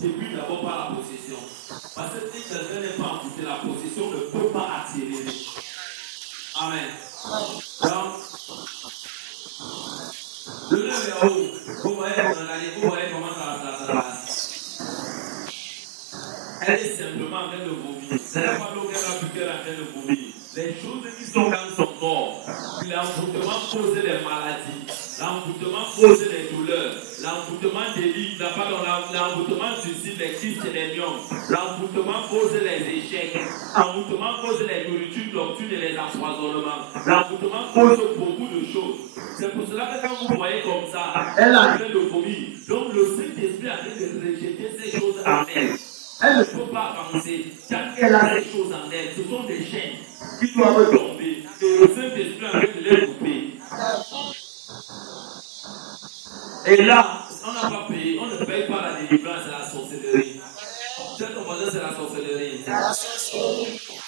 débute d'abord par la possession. Parce que si quelqu'un n'est pas envoûté, la possession ne peut pas accélérer. Amen. Donc, le Yahoo, vous voyez comment ça passe. Elle est simplement en train de vomir. C'est la pas l'eau qu'elle a bu qu'elle est en train de vomir. Les choses qui sont dans son corps, l'envoûtement cause les maladies, l'envoûtement cause les douleurs, l'envoûtement délivre, l'envoûtement suscite les kystes et les myomes, l'envoûtement cause les échecs, l'envoûtement cause les nourritures nocturnes et les empoisonnements, l'envoûtement cause beaucoup de choses. C'est pour cela que quand vous voyez comme ça, elle a en train de vomir. Donc le Saint-Esprit est en train de rejeter ces choses en elle. Elle ne peut pas avancer tant qu'elle a ces choses en elle. Ce sont des chaînes qui doivent tomber. Et le Saint-Esprit est en train de les couper. Et là, on n'a pas payé. On ne paye pas la délivrance et la sorcellerie. C'est ton voisin, c'est la sorcellerie.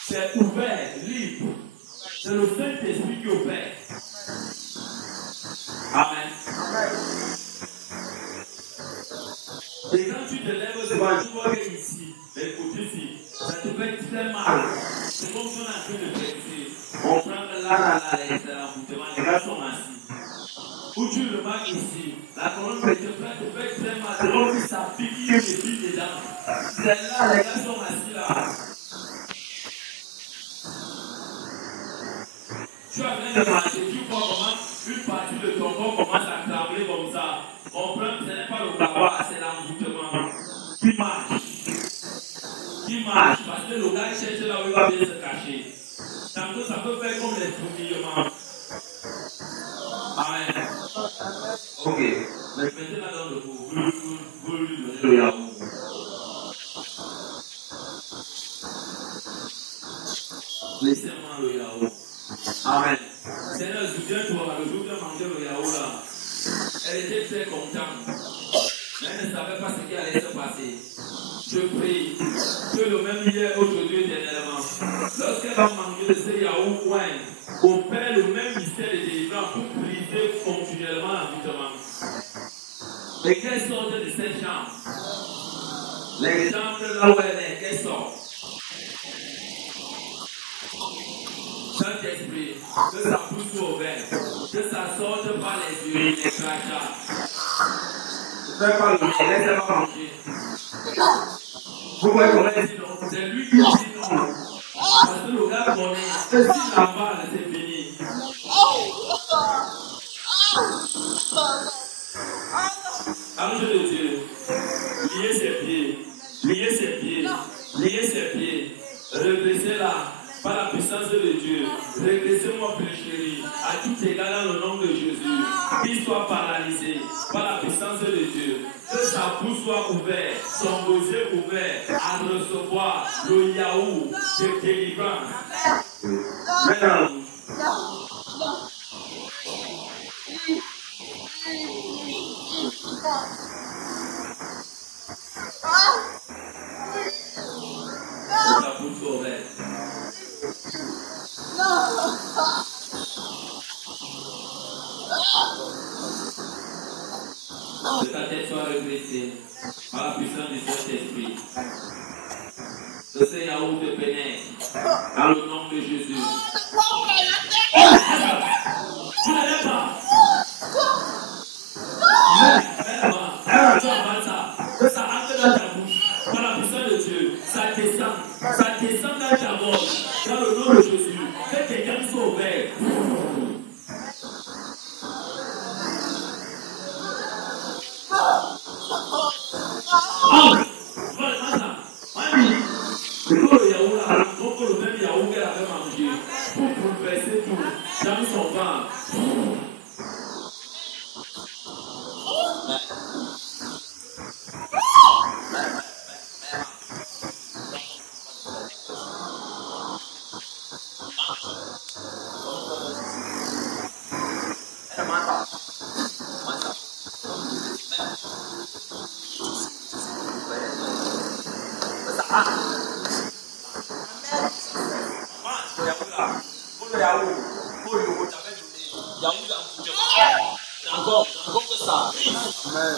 C'est ouvert, libre. C'est le Saint-Esprit qui opère. Amen. Et quand tu te lèves devant, tu vois que ici, les côtés ici, ça te fait très mal. C'est comme si on est en train de blesser. On prend là, l'envoûtement, les gars sont assis. Où tu remarques ici, la colonne vertébrale te fait très mal. C'est comme si ça pique et pique dedans. C'est là, les gars sont assis là. Tu as rien de marcher, tu vois comment une partie de ton corps commence à trembler comme ça. On prend, ce n'est pas le tabac, c'est l'envoûtement qui marche. Qui marche, parce que le gars cherche là où il va bien se cacher. Tantôt, ça peut faire comme les fourmillements. Amen. Ok. Mais maintenant, dans le coup, vous lui donnez le Yahoo. Laissez-moi le Yahoo. Amen. Seigneur, je viens de voir le jour de manger le Yahoo là. Elle était très contente. Mais elle ne savait pas ce qui allait se passer. Je prie que le même hier, aujourd'hui, éternellement, lorsqu'elle va manger de ce Yahoo wine, opère le même mystère de délivrance pour briser continuellement l'envoûtement. Et qu'elle sorte de cette chambre. Les chambres là où elle est, qu'elle sort. Saint-Esprit, que ça pousse soit ouvert, que ça sorte par les urines, les crachats. Ne fais pas le bien, laissez-la manger. Vous voyez comment elle dit non? C'est lui qui dit non. Parce que le gars connaît, que s'il avale, c'est fini. Ange de Dieu, liez ses pieds, liez ses pieds, liez ses pieds, redressez-la. Par la puissance de Dieu, régressez-moi plus chérie, à tout égard dans le nom de Jésus, qu'il soit paralysé par la puissance de Dieu, que sa bouche soit ouverte, son gosier ouvert, à recevoir le Yahoo de délivrance. Maintenant, que sa bouche soit ouverte. Que ta tête soit redressée par la puissance du Saint-Esprit. Que ce Yahoo te pénètre dans le nom de Jésus. Tu ne l'aimes pas. Que ça entre dans ta bouche par la puissance de Dieu. Ça descend dans ta gorge dans le nom de Jésus. Que tes gammes soient ouvertes. Le même Yahoo qu'elle avait mangé pour bouleverser tout dans son ventre.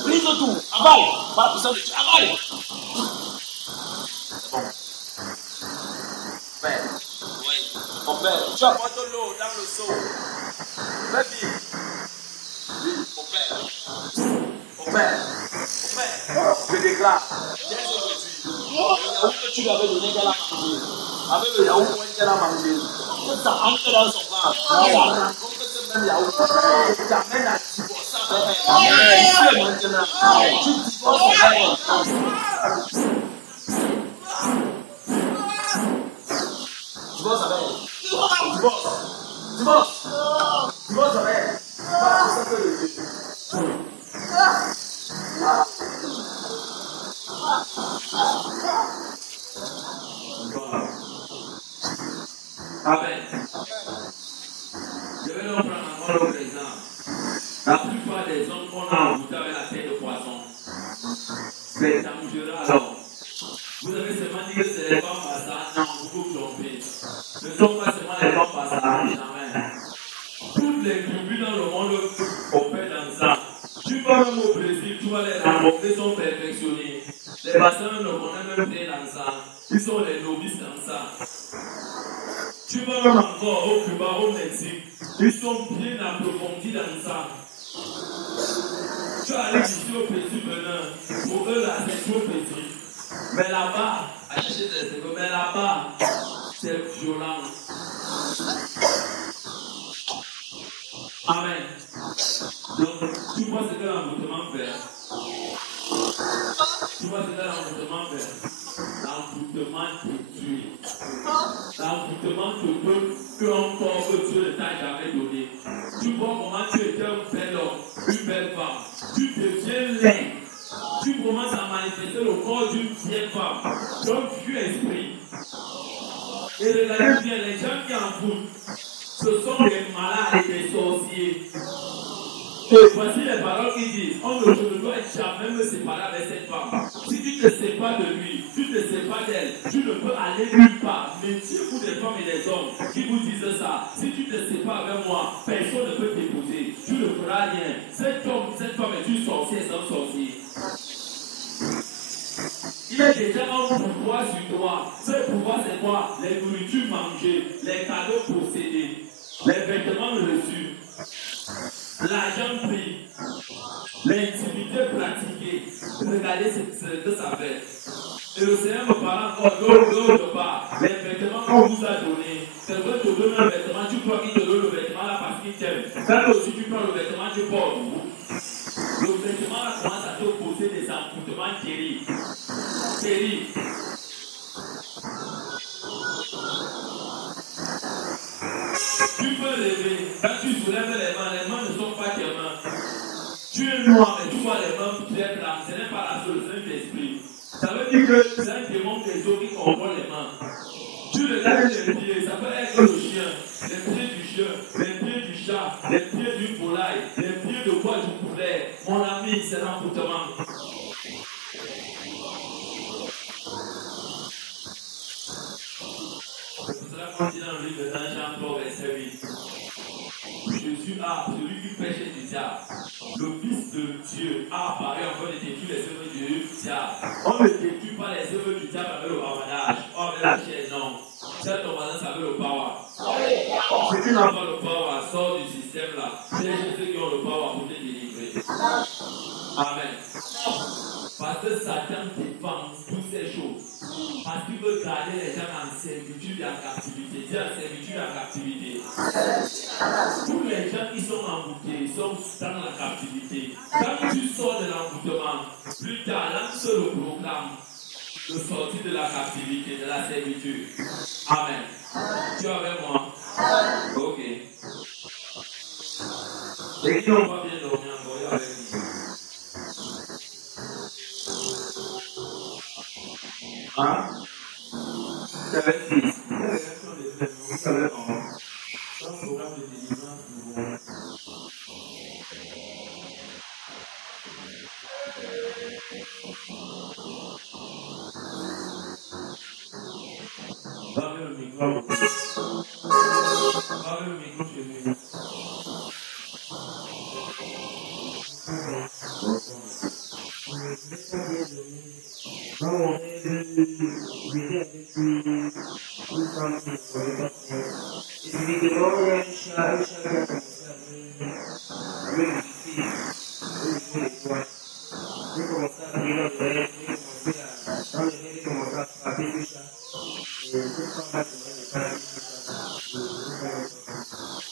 Brise tout, Avale. Par la puissance de Dieu. Avale. C'est bon. Père. Oui. Mon père. Tu apportes de l'eau dans le seau. Très bien. Oui, mon père. Mon père. Mon père. Je déclare. Dès aujourd'hui, le yaourt que tu lui avais donné qu'elle a mangé. Avec le yaourt qu'elle a mangé. Que ça entre dans son ventre. Ça rencontre ce même yaourt. Et t'amène à divorcer avec elle. Ici et maintenant. Tu divorces avec elle. Divorce avec elle. Divorce. Divorce. Divorce avec elle. Voilà, c'est ça que le Dieu. Amen. Je vais leur prendre encore le présent. La plupart des hommes qu'on a envoûtés avec la tête de poisson, c'est dangereux alors. Vous avez seulement dit que c'est les femmes passées. Non, vous vous trompez. Ce ne sont pas seulement les femmes passées. Amen. Toutes les tribus dans le monde opèrent dans ça. Tu vas même au Brésil, tu vas les rencontrer, ils sont perfectionnés. Les bassins ne connaissent même rien dans ça. Ils sont les novices dans ça. Tu vas même encore au Cuba, au Mexique. Ils sont bien approfondis dans ça. Tu arrives ici au Petit Benin. Pour eux, là, c'est trop petit. Mais là-bas, mais là-bas, c'est violent. Amen. Donc, tu vois ce que l'envoûtement fait. Tu vois ce que l'envoûtement fait. L'envoûtement te tue. L'envoûtement te donne qu'un corps que Dieu ne t'a jamais donné. Tu vois comment tu étais un bel homme, une belle femme. Tu deviens laid. Tu commences à manifester le corps d'une vieille femme, d'un vieux esprit. Et regardez bien, les gens qui en foutent, ce sont des malades et des sorciers. Et voici les paroles qui disent, on ne doit jamais me séparer avec cette femme. Si tu te sépares de lui, tu te sépares d'elle, tu ne peux aller nulle part. Méfiez-vous des femmes et des hommes qui vous disent ça. Si tu te sépares avec moi, personne ne peut t'épouser. Tu ne feras rien. Cet homme, cette femme est une sorcière, c'est un sorcier. Il y a déjà un pouvoir sur toi. Ce pouvoir, c'est quoi? Les nourritures mangées, les cadeaux possédés, les vêtements reçus, l'argent pris, l'intimité pratiquée. Regardez ce que ça fait. Et le Seigneur me parle encore d'autre part. Les vêtements qu'on vous a donnés. C'est vrai que tu donnes un vêtement, tu crois qu'il te donne le vêtement là parce qu'il t'aime. Quand aussi tu prends le vêtement, tu portes. Le vêtement là commence à te poser des amputements terribles. Terribles. Tu peux lever. Quand tu soulèves les mains ne sont pas tes mains. Tu es noir et tu vois les mains très blanches. Ce n'est pas la seule, c'est l'esprit. Ça veut dire que c'est un démon des eaux qui contrôle les mains. Tu regardes les pieds, ça peut être le chien, les pieds du chien, les pieds du chat, les pieds du volaille, les pieds de quoi du poulet. Mon ami, c'est l'envoûtement. C'est pour cela qu'on dit dans le livre de Jean 3, verset 8. Jésus a, celui qui pêchait du diable, le Fils de Dieu a apparu afin de détruire les œuvres du diable. On ne détruit pas les œuvres du diable avec le bavardage, avec la chair, non. C'est ton voisin, ça veut le power. Si tu n'as pas le power, sors du système là. C'est ceux qui ont le power pour te délivrer. Amen. Parce que Satan défend toutes ces choses. Parce qu'il veut garder les gens en servitude et en captivité. Dis en servitude et en captivité. Tous les gens qui sont envoûtés sont dans la captivité. Quand tu sors de l'envoûtement, plus tard, lance le programme de sortir de la captivité, de la servitude. Amen. Tu es avec moi? Ok. Et qui n'ont pas bien dormi encore avec nous? Hein? C'est avec 6. C'est avec un programme de délivrance nouveau. Va vers le micro. Va vers le micro chez lui. Tu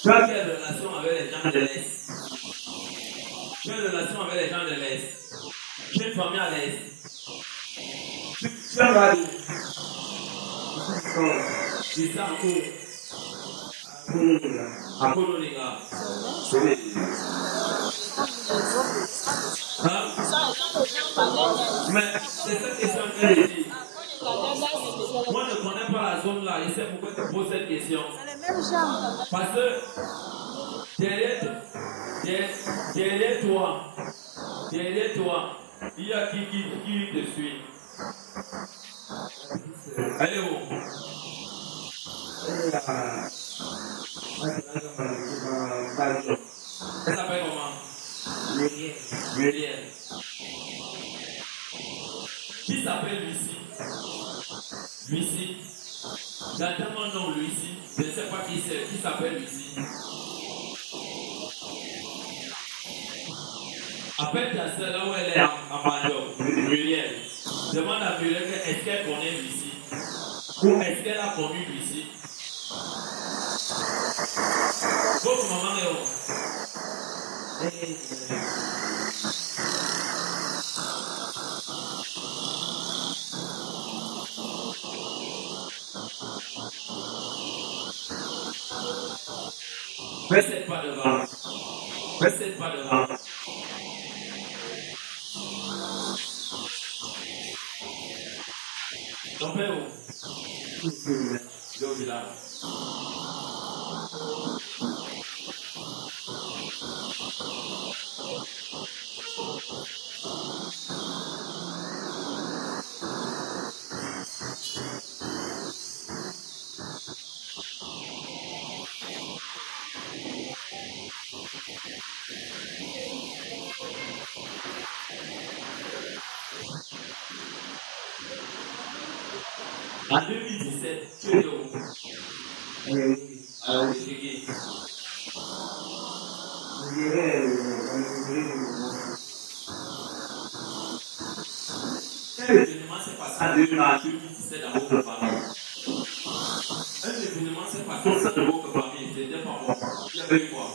as quelle relation avec les gens de l'Est? Tu as une relation avec les gens de l'Est? Tu as une famille à l'Est? Tu as gardé? C'est ça, à Koloninga. Hein? Mais c'est cette question que j'ai dit. Moi, je ne connais pas la zone là. Je sais pourquoi tu poses cette question. C'est les mêmes gens. Parce que derrière toi, il y a qui te suit. Elle est où? Elle s'appelle comment? Muriel. Qui s'appelle Lucie? Lucie. J'entends mon nom Lucie. Je ne sais pas qui c'est. Qui s'appelle Lucie? Appelle ta soeur là où elle est en Major, Muriel. Demande à Muriel est-ce qu'elle connaît Lucie? Ou est-ce qu'elle a connu Lucie? Votre maman est où? Fais 7 pas devant. Fais 7 pas devant. Ton père où? Il est au village. En 2017, tu étais où? Alors, c'est qui? Quel événement s'est passé en 2017 dans votre famille? Un événement s'est passé au sein de votre famille, c'était pas bon. Il y avait quoi?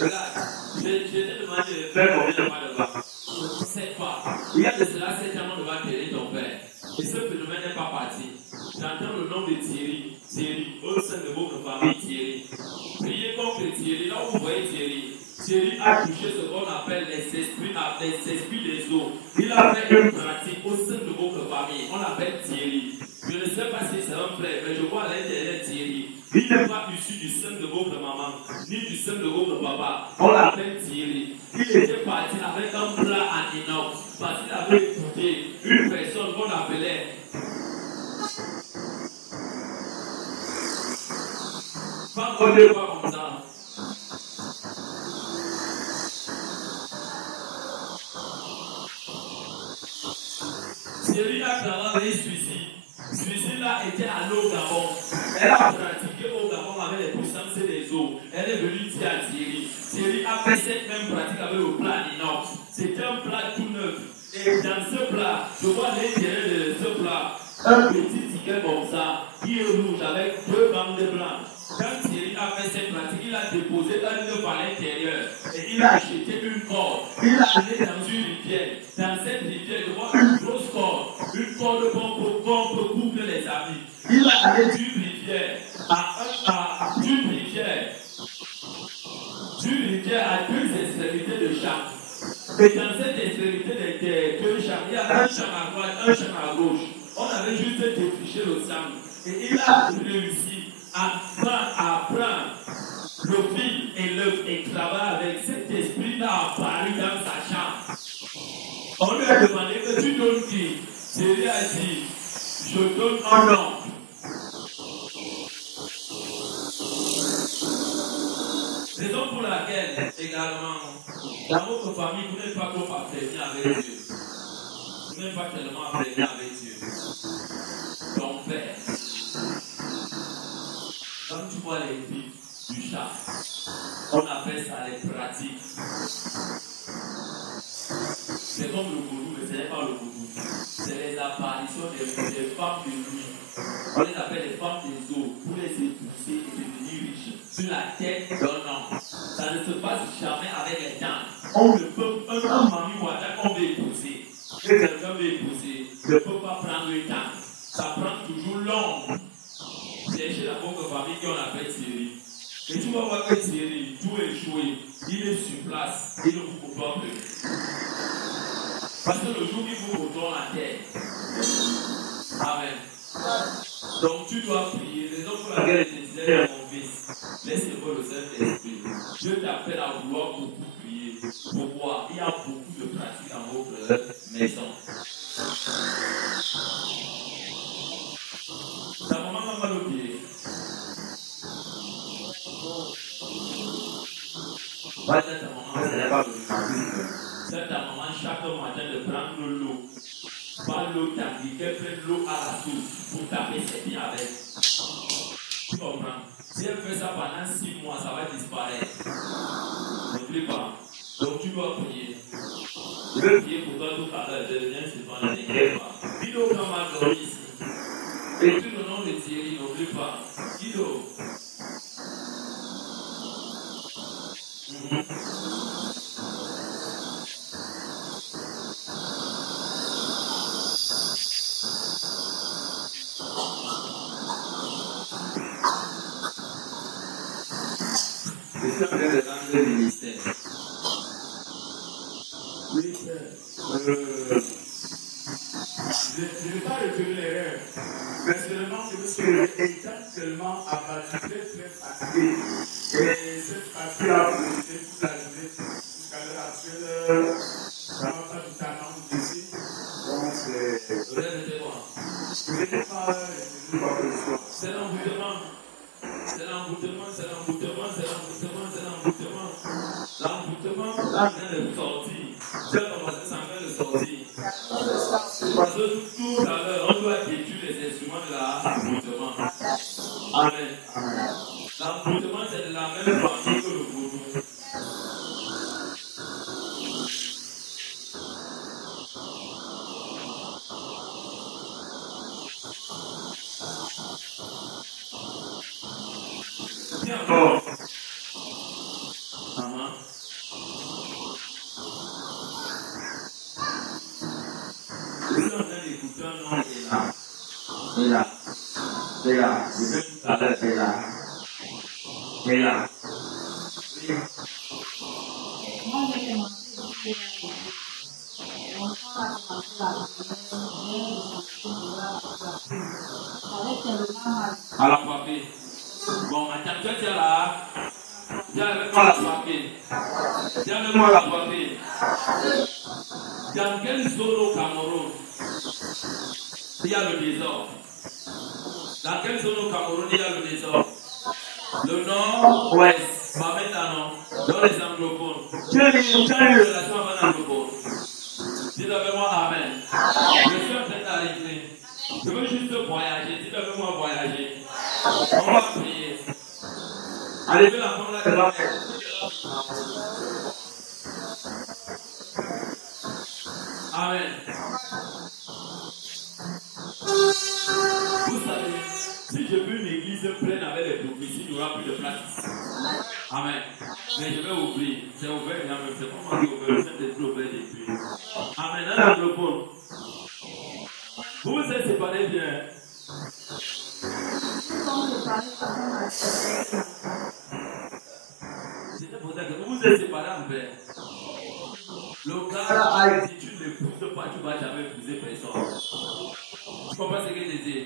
Regarde, je t'ai demandé de faire combien de pas devant? 7 pas. Il y a de cela 7 ans devant Thierry, ton père. Et ce phénomène n'est pas parti. J'entends le nom de Thierry. Thierry, au sein de votre famille, Thierry. Priez contre Thierry. Là où vous voyez Thierry, Thierry a touché ce qu'on appelle les esprits des eaux. Il a fait une pratique au sein de votre famille. On l'appelle Thierry. Je ne sais pas si c'est un frère, mais je vois à l'intérieur Thierry. Il n'est pas issu du sein de votre maman, ni du sein de votre papa. On l'appelle Thierry. Il était parti avec un plat en inox parce qu'il avait écouté une personne qu'on appelait. Pas qu'on ne voit comme ça. Thierry a travaillé suicide. Celui-là était allé au Gabon. Elle a pratiqué au Gabon avec les puissances des eaux. Elle est venue dire à Thierry. Thierry a fait cette même pratique avec le plat inox. C'était un plat tout neuf. Et dans ce plat, je vois l'intérieur de ce plat un petit ticket comme ça, qui est rouge avec 2 bandes de blanc. Quand Thierry a fait cette pratique, il a déposé un œuf à l'intérieur et il a acheté une corde. Il a allé dans une rivière. Dans cette rivière, je vois une grosse corde. Une corde qu'on peut couvrir les habits. Il a allé d'une rivière à d'une rivière à 2 extrémités de chaque. Et dans cette extrémité des deux chambres, il y a un champ à droite, un champ à gauche. On avait juste défriché le sang. Et il a réussi à prendre le fil et l'œuf et travailler avec cet esprit-là apparu dans sa chambre. On lui a demandé que tu donnes qui? Thierry a dit, je donne un nom. Raison pour laquelle, également, dans votre famille, vous n'êtes pas trop affaibli avec Dieu. Vous n'êtes pas tellement affaibli avec Dieu. Ton père, quand tu vois les vies du chat, on appelle ça les pratiques. C'est comme le goudou, mais ce n'est pas le goudou. C'est les apparitions des femmes de nuit. On les appelle les femmes des eaux pour les épouser et devenir riches sur la tête d'un homme. Ça ne se passe jamais avec les dents. On ne peut, un mami wata qu'on veut épouser, que quelqu'un veut épouser, ne peut pas prendre le temps. Ça prend toujours long. C'est chez la pauvre famille qu'on appelle Thierry. Et tu vas voir que Thierry, tout est échoué. Il est sur place. Il ne vous comprend plus. Parce que le jour qu'il vous retourne la terre. Amen. Donc tu dois prier. Raison pour laquelle je disais à mon fils, laissez-moi le Saint-Esprit. Dieu t'appelle à vouloir beaucoup prier. Pourquoi? Il y a beaucoup de pratiques dans votre maison. Ta maman m'a mal au pied. Va dire ta maman, ce n'est pas le c'est ta maman chaque matin de prendre l'eau. Pas l'eau d'Afrique, elle fait l'eau à la source pour taper ses pieds avec. Tu comprends? Si elle fait ça pendant 6 mois, ça va disparaître. N'oublie pas. Donc tu dois prier. Je vais prier pour toi tout à l'heure. Je viens souvent, ne t'inquiète pas. Guido quand m'a dormi ici. Écris le nom de Thierry, n'oublie pas. Guido. Je suis en train de rendre le ministère. Oui, je ne vais pas retenir les rêves. Mais seulement c'est parce que étant seulement abattu, très fatigué. Et cette fatigue a profité toute la journée jusqu'à l'heure actuelle. Ça ne va pas tout à l'heure ici. Donc c'est. Je n'ai pas quoi que ce soit. C'est l'emboutement. C'est l'emboutement, c'est l'emboutement, c'est l'emboutement, c'est l'emboutement. L'emboutement, là, vient de sortir. Tu as commencé sans faire de sortir. Parce que tout à l'heure, on doit détruire les instruments de l'emboutement. Amen. L'emboutement, c'est de la même famille que le vaudou. Viens encore. Je suis en train d'écouter un nom et là. Et là. Je vais tout à l'heure. Et là. Et là. Oui. Moi, j'ai commencé Alors, papier. Bon, maintenant, tu es là. Viens avec moi la papier. Viens avec moi la papier. Dans quelle zone au Cameroun il y a le désordre? Dans quelle zone au Cameroun il y a le désordre? Le nord-ouest. Pas maintenant, dans les anglophones. Tu as une relation avec un anglophone. Dites avec moi Amen. Je suis en train d'arriver. Je veux juste voyager. Dites avec moi voyager. On va prier. Allez, fais la forme là de la mer. Amen. Vous savez, si je veux une église pleine avec des prophéties, il n'y aura plus de place. Amen. Mais je vais ouvrir. C'est ouvert, c'est pas moi qui ouvert. Le Saint-Esprit ouvert depuis. Amen. Un anglophone. Vous vous êtes séparés bien. C'était pour ça que vous vous êtes séparés en paix. Le gars a dit, tu ne l'épouses pas, tu ne vas jamais épouser personne. Tu comprends ce que je dis?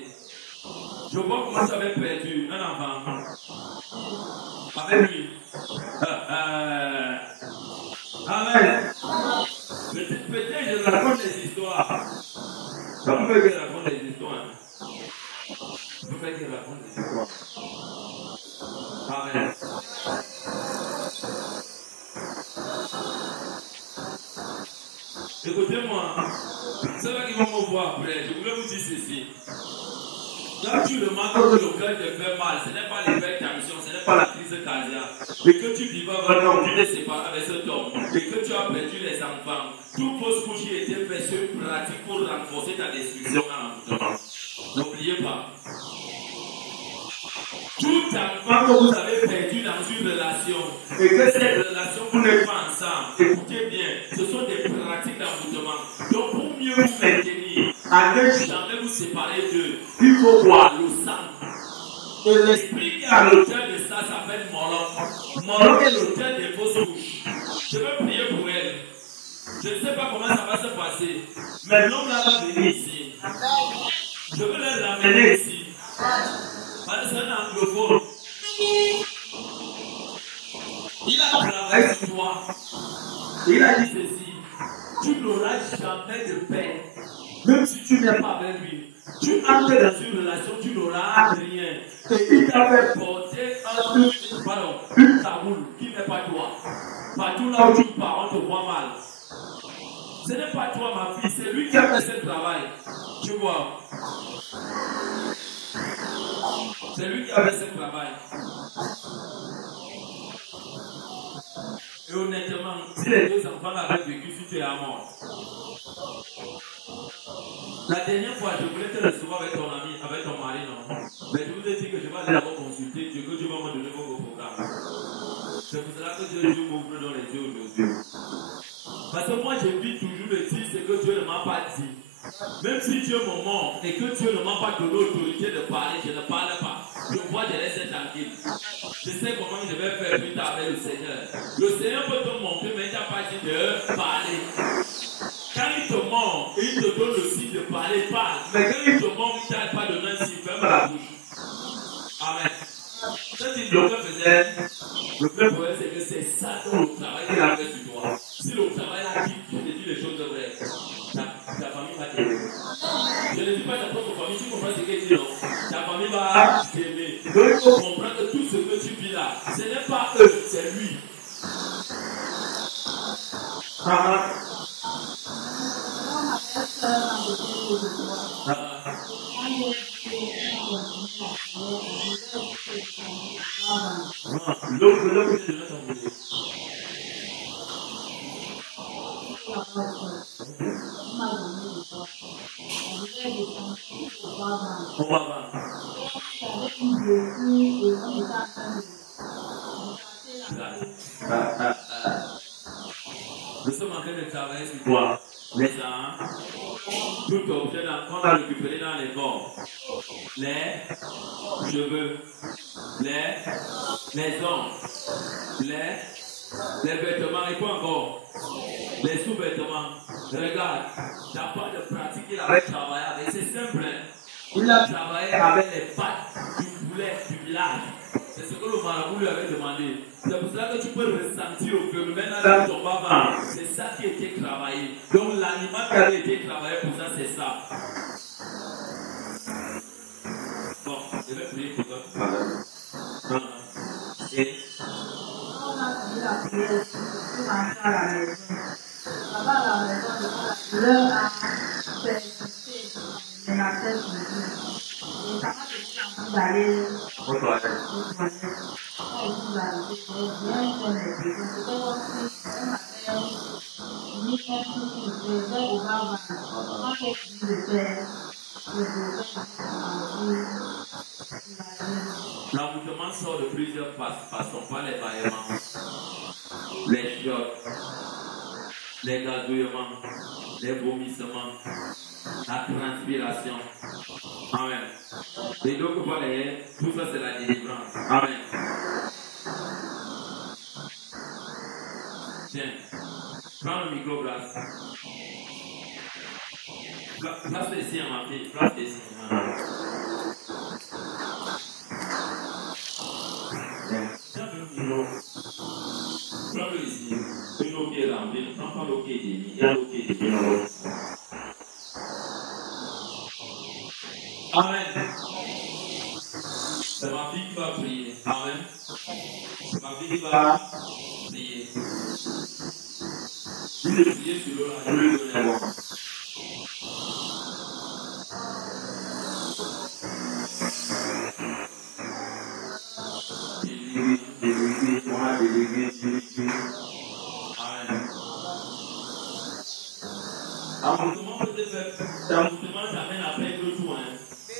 Je vois comment tu avais perdu un enfant avec lui. Amen. Peut-être je raconte des histoires. Ça peut faire que je raconte des histoires. Ça peut faire que je raconte des histoires. Amen. Écoutez-moi, c'est là qu'ils vont me voir après. Je voulais vous dire ceci. Quand tu remarques que le cœur te fait mal, ce n'est pas l'hypertension, ce n'est pas la crise cardiaque, et que tu vivais vraiment, tu t'es séparé avec cet homme, et que tu as perdu les enfants, tout fausse couche qui était fait sur une pratique pour renforcer ta destruction à l'enfant. N'oubliez pas. Tout enfant que vous avez perdu dans une relation, et que cette relation vous n'êtes pas ensemble, écoutez bien, ce sont des pratiques d'envoûtement. Donc pour mieux vous maintenir, à ne jamais vous séparer d'eux, il faut boire le sang. Et l'esprit qui est à l'auteur de ça s'appelle Moloch. Moloch est l'auteur des fausses couches. Je vais prier pour elle. Je ne sais pas comment ça va se passer, mais l'homme là va venir ici. Je veux les ramener ici. Parce que c'est un anglophone. Il a travaillé sur toi. Il a dit ceci. Tu n'auras jamais de paix. Même si tu n'es pas avec lui. Tu entres dans une relation, tu n'auras rien. Et il t'a fait porter une taboule qui n'est pas toi. Partout là où tu pars, on te voit mal. Ce n'est pas toi, ma fille, c'est lui qui a fait ce travail. Tu vois. C'est lui qui a fait ce travail. Et honnêtement, si les deux enfants l'avaient vécu, si tu es à mort. La dernière fois, je voulais te recevoir avec ton ami, avec ton mari, non? Mais je vous ai dit que je vais aller d'abord consulter Dieu, que Dieu va me donner vos programmes. C'est pour cela que Dieu m'ouvre dans les yeux aujourd'hui. Parce que moi, j'évite toujours de dire ce que Dieu ne m'a pas dit. Même si Dieu me ment et que Dieu ne m'a pas donné l'autorité de parler, je ne parle pas. Je vois, je laisse tranquille. Je sais comment je vais faire plus tard avec le Seigneur. Le Seigneur peut te montrer, mais il t'a pas dit de parler. Quand il te ment et il te donne le signe de parler, parle. Mais quand il te ment, il ne t'a pas donné un signe, ferme la bouche. Amen. Ce que le cœur faisait, le cœur faisait, c'est que c'est ça dans le travail qu'il a fait sur toi. Si le travail a dit, je te dis les choses vraies, ta famille va t'aimer. Je ne dis pas ta propre famille, tu comprends ce que dit, non? Ta famille va t'aimer. Donc il faut comprendre que tout ce que tu vis là, ce n'est pas eux, c'est lui. L'autre, je vais t'envoyer. On va voir. Nous sommes en train de travailler sur toi. Les gens, tout objet qu'on a récupéré dans les corps, les cheveux, les ongles, les vêtements, et quoi encore? Les sous-vêtements. Regarde, tu n'as pas de pratique, il avait travaillé avec, c'est simple. Il a travaillé avec les pattes du poulet du village. C'est ce que le marabout lui avait demandé. C'est pour cela que tu peux ressentir au que le maintenant dans ton bavard, c'est ça qui a été travaillé. Donc l'animal qui a été travaillé pour ça, c'est ça. Bon, je vais prier pour toi tout à l'heure. Et l'envoûtement sort de plusieurs façons, pas les bâillements, les chiottes, les gazouillements, les vomissements, la transpiration. Amen. Et donc, vous voyez, tout ça c'est la délivrance. Amen. Tiens, Prends le micro, Blas. Place ici, ma fille. Place ici. Tiens, le micro. Prends-le ici. Une eau qui est remplie. Prends pas l'eau qui est dénie. Il y a l'eau qui est dénie. Amen. C'est ma fille qui va prier. Amen. C'est ma fille qui va prier. Je vais prier sur l'eau là. Je vais lui donner à boire. Amourement peut-être l'amourement t'amène à perdre tout.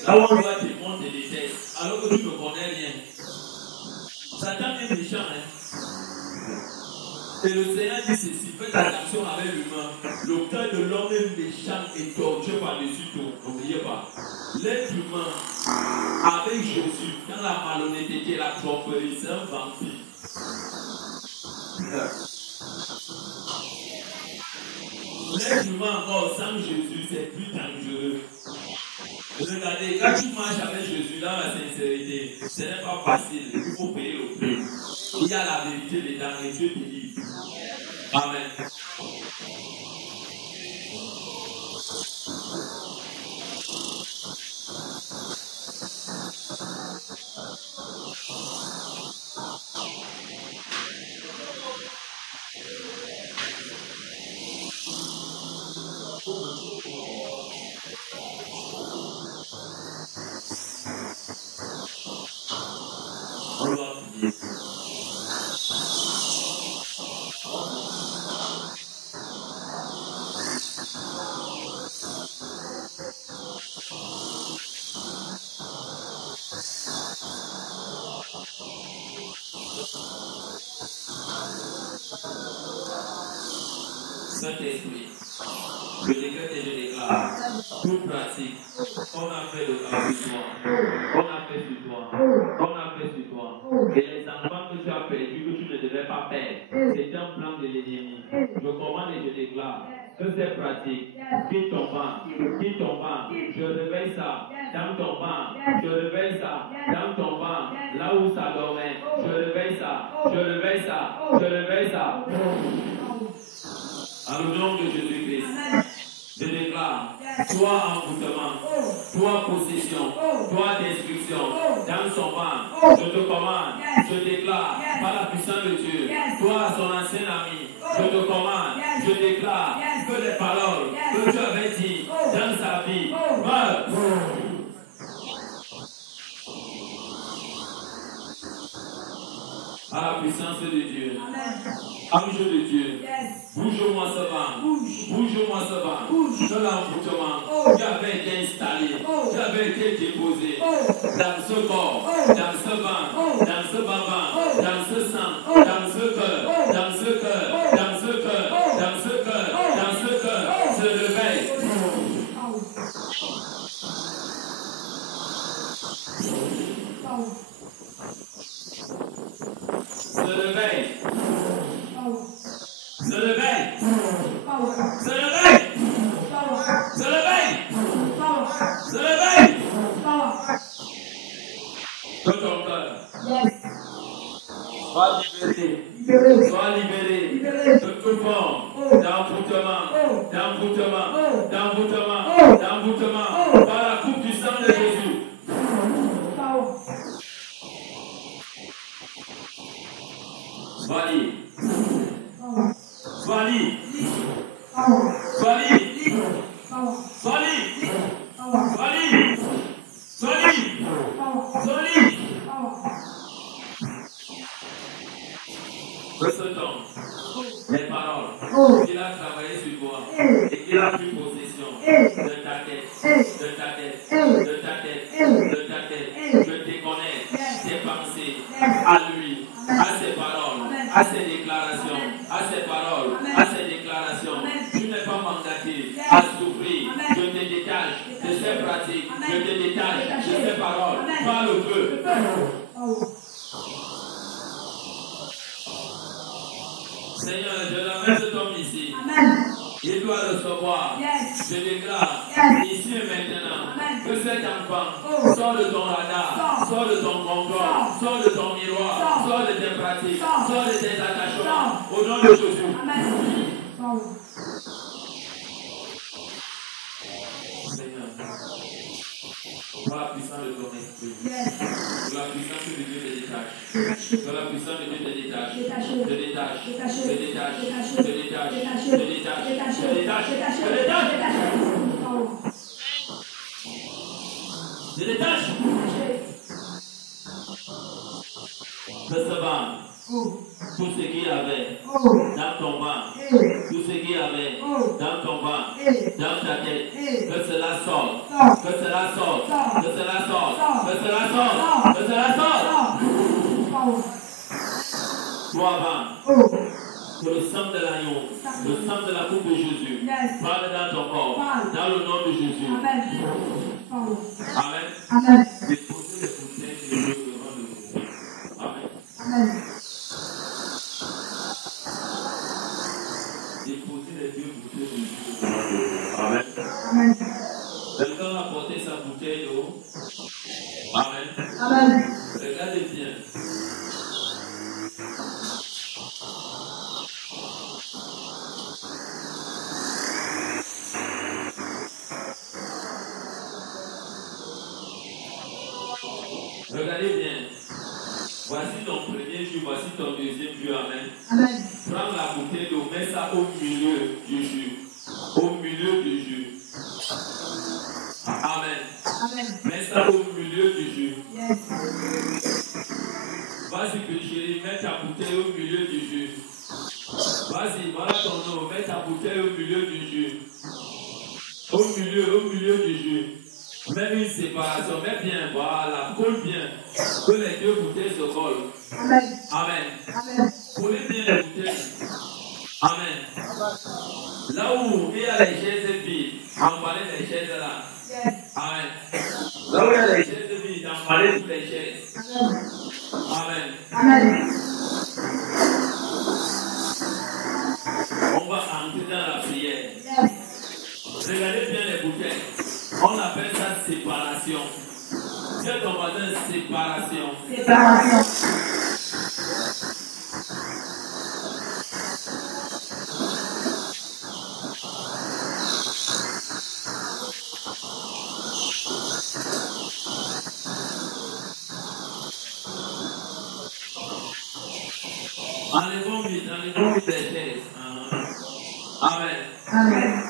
Là où on doit te montre des tests, alors que tu ne connais rien. Satan est méchant. Et le Seigneur dit ceci, faites attention avec l'humain. Le cœur de l'homme est méchant et tortueux par-dessus tout. N'oubliez pas. L'être humain, avec Jésus, dans la malhonnêteté et la tromperie, c'est un vampire. L'être humain encore sans Jésus, c'est plus dangereux. Regardez, quand tu marches avec Jésus dans la sincérité, ce n'est pas facile. Il faut payer le prix. Il y a la vérité dedans et Dieu te livre. Amen. On va prier. Saint-Esprit, je décrète et je déclare toute pratique qu'on a fait de toi, qu'on a fait sur toi, et les enfants que tu as perdus, que tu ne devais pas perdre, c'est un plan de l'ennemi. Je commande et je déclare que ces pratiques, quitte ton banc, je réveille ça dans ton banc, je réveille ça dans ton banc, là où ça dormait, je réveille ça. En le nom de Jésus-Christ, je déclare, toi envoûtement, toi possession, toi destruction, dans son banc, je te commande, je déclare, par la puissance de Dieu, toi son ancien ami, je te commande, je déclare que les paroles que tu avais dit dans sa vie meurent. À la puissance de Dieu. Ange de Dieu. Bouge-moi ce banc. Bouge-moi ce banc. De l'envoûtement qui avait été installé, qui avait été déposé dans ce corps, dans ce banc, dans ce bavant, dans ce sang, dans ce cœur, dans ce cœur, dans ce cœur, dans ce cœur, dans ce cœur, se réveille. Se réveille. Se réveille. Se réveille. Se réveille. Se réveille. De ton cœur. Sois libéré. Sois libéré de toute forme d'envoûtement par la coupe du sang de Jésus. Sois libre. Sois libre. Sois libre. Sois libre. Sois libre. Sois libre. Sois libre. Que ce temps, les paroles qu'il a travaillé sur toi et qu'il a pris possession de ta tête, je te connais, tes pensées, à lui, à ses paroles, à ses déclarations, tu n'es pas mandaté à souffrir, je te détache de ces pratiques, je te détache de ces paroles, par le feu. Seigneur, je ramène cet homme ici. recevoir. Yes. Je déclare Yes. ici et maintenant Amen. que cet enfant Oh. sort de ton radar, sort de ton contrôle, sort de ton miroir, sort de tes pratiques, sort de tes attachements. Au nom de Jésus. Amen. Power. Seigneur, par la puissance de ton esprit, Yes. pour la puissance de Dieu te détache. Détaché. Par la puissance de Dieu te détache. Détaché. Te détache. Détaché. Te détache. Détaché. Te détache. Détaché. Te détache. Détaché. Te détache. Détaché. Te détache. Détaché. Power. Te détache. Détaché. Recevant Oh. tout ce qu'il y avait Oh. dans ton ventre, Hey. tout ce qu'il y avait Oh. dans ton ventre, Hey. dans ta tête, Hey. que cela sorte, Sors. que cela sorte, Sors. que cela sorte, Sors. que cela Sors. sorte, que cela sorte. Sors. Power. Toi avant, Oh. que le sang de l'agneau, le sang de la coupe de Jésus, Yes. parle dans ton corps, Parle. dans le nom de Jésus. Amen. Power. Amen. Amen. Déposez les bouteilles de Dieu devant le vous. Amen. Amen. Déposez les deux bouteilles de Dieu devant le vous. Amen. Amen. Quelqu'un a apporté sa bouteille d'eau. Amen. Amen. Regardez bien. Regardez bien. Voici ton premier jus, voici ton deuxième jus. Amen. Amen. Prends la bouteille d'eau, mets ça au milieu du jus. Au milieu du jus. Amen. Amen. Mets ça au milieu du jus. Yes. Vas-y, petit chéri, mets ta bouteille au milieu du jus. Vas-y, voilà ton eau, mets ta bouteille au milieu du jus. Au milieu du jus. Mets une séparation, mets bien, voilà, colle bien. Que les deux bouteilles se collent. Amen. Amen. Amen. Collez bien les bouteilles. Amen. Là où il y a les chaises vides, emballez les chaises là. Yes. Amen. Là où il y a les chaises vides, emballez toutes les chaises. Amen. Amen. Amen. On va entrer dans la prière. Yes. Regardez bien les bouteilles. On appelle ça séparation. Dis à ton voisin séparation. Séparation. Enlevons vite les chaises. Amen. Amen.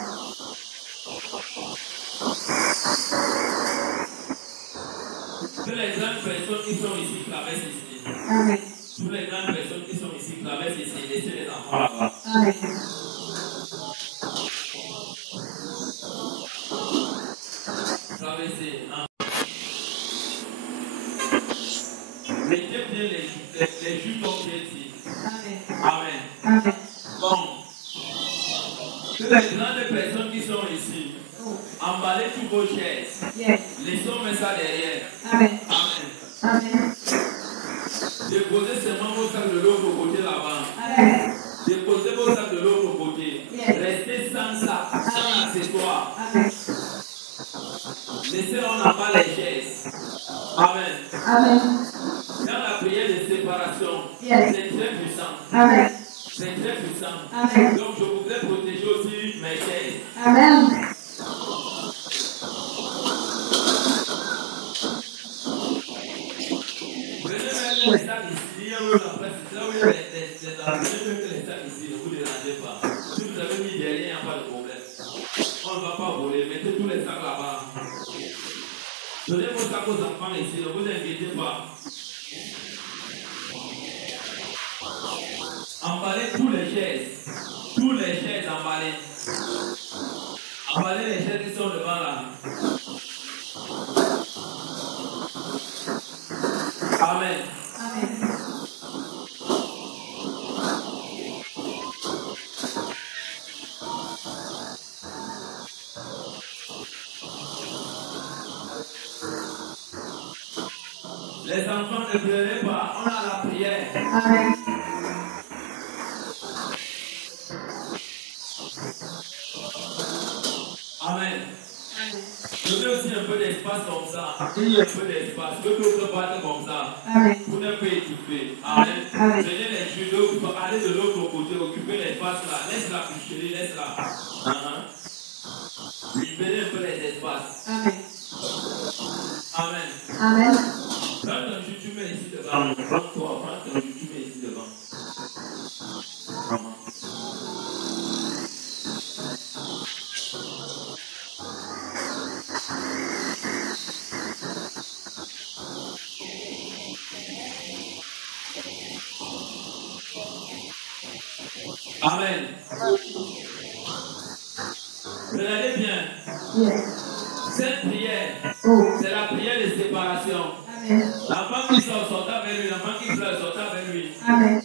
Que les grandes personnes qui sont ici traversent ici. Amen. Toutes les grandes personnes qui sont ici traversent ici. Laissez les enfants là-bas. Amen. Traversez. Mettez bien les jus comme j'ai dit. Amen. Amen. Amen. Bon. Que les grandes personnes qui sont ici, emballez toutes vos chaises. Yes. Laissons mettre ça derrière. Amen. Amen. Amen. Déposez seulement vos sacs de l'autre côté là-bas. Amen. Déposez vos sacs de l'autre côté. Yes. Restez sans sac, sans accessoire. Amen. Laissez en bas les chaises. Amen. Amen. Dans la prière de séparation, Yes. c'est très puissant. Amen. C'est très puissant. Amen. Donc je voudrais protéger aussi mes chaises. Amen. Prenez même les sacs ici. Il y a la place, là où il y a les prenez les sacs ici, ne vous dérangez pas. Si vous avez mis derrière, il n'y a pas de problème. On ne va pas voler. Mettez tous les sacs là-bas. Donnez vos sacs aux enfants ici, ne vous inquiétez pas. Emballez tous les chaises. Tous les chaises emballées. Emballez les chaises qui sont devant là. Amen. Amen. Les enfants ne pleurez pas, on a la prière. Amen. Amen. Je veux aussi un peu d'espace comme ça. Il y a un peu d'espace. Que d'autres battent comme ça. Amen. Vous n'êtes pas équipé. Amen. Amen. Prenez les judos, allez de l'autre côté, occupez l'espace là. Laisse-la boucher, laisse-la. Libérez un peu les espaces. Amen. Amen. Amen. Prends ton jus, tu mets ici devant. Prends-toi, prends ton jus, tu mets ici devant. Amen. Regardez bien. Yes. Cette prière, Oh. c'est la prière de séparation. Amen. L'enfant qui sort, sort avec lui. L'enfant qui pleure, sort avec lui. Amen.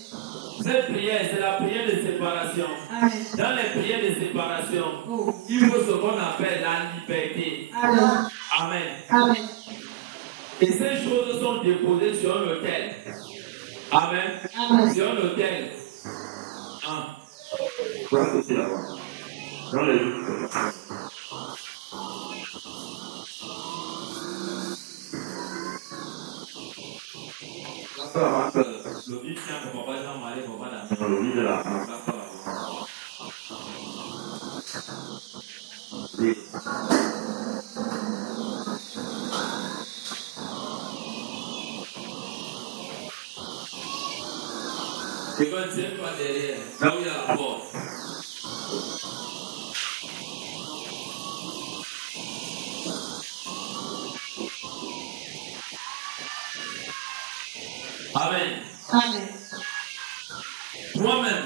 Cette prière, c'est la prière de séparation. Amen. Dans les prières de séparation, Oh. il faut ce qu'on appelle la liberté. Amen. Amen. Amen. Et ces choses sont déposées sur un autel. Amen. Amen. Sur un autel. Dans les Le vide tient pour papa dans Malé, pour papa dans le lit de la Et quand tiens-toi derrière, là où il y a la porte. Amen. Amen. Toi-même,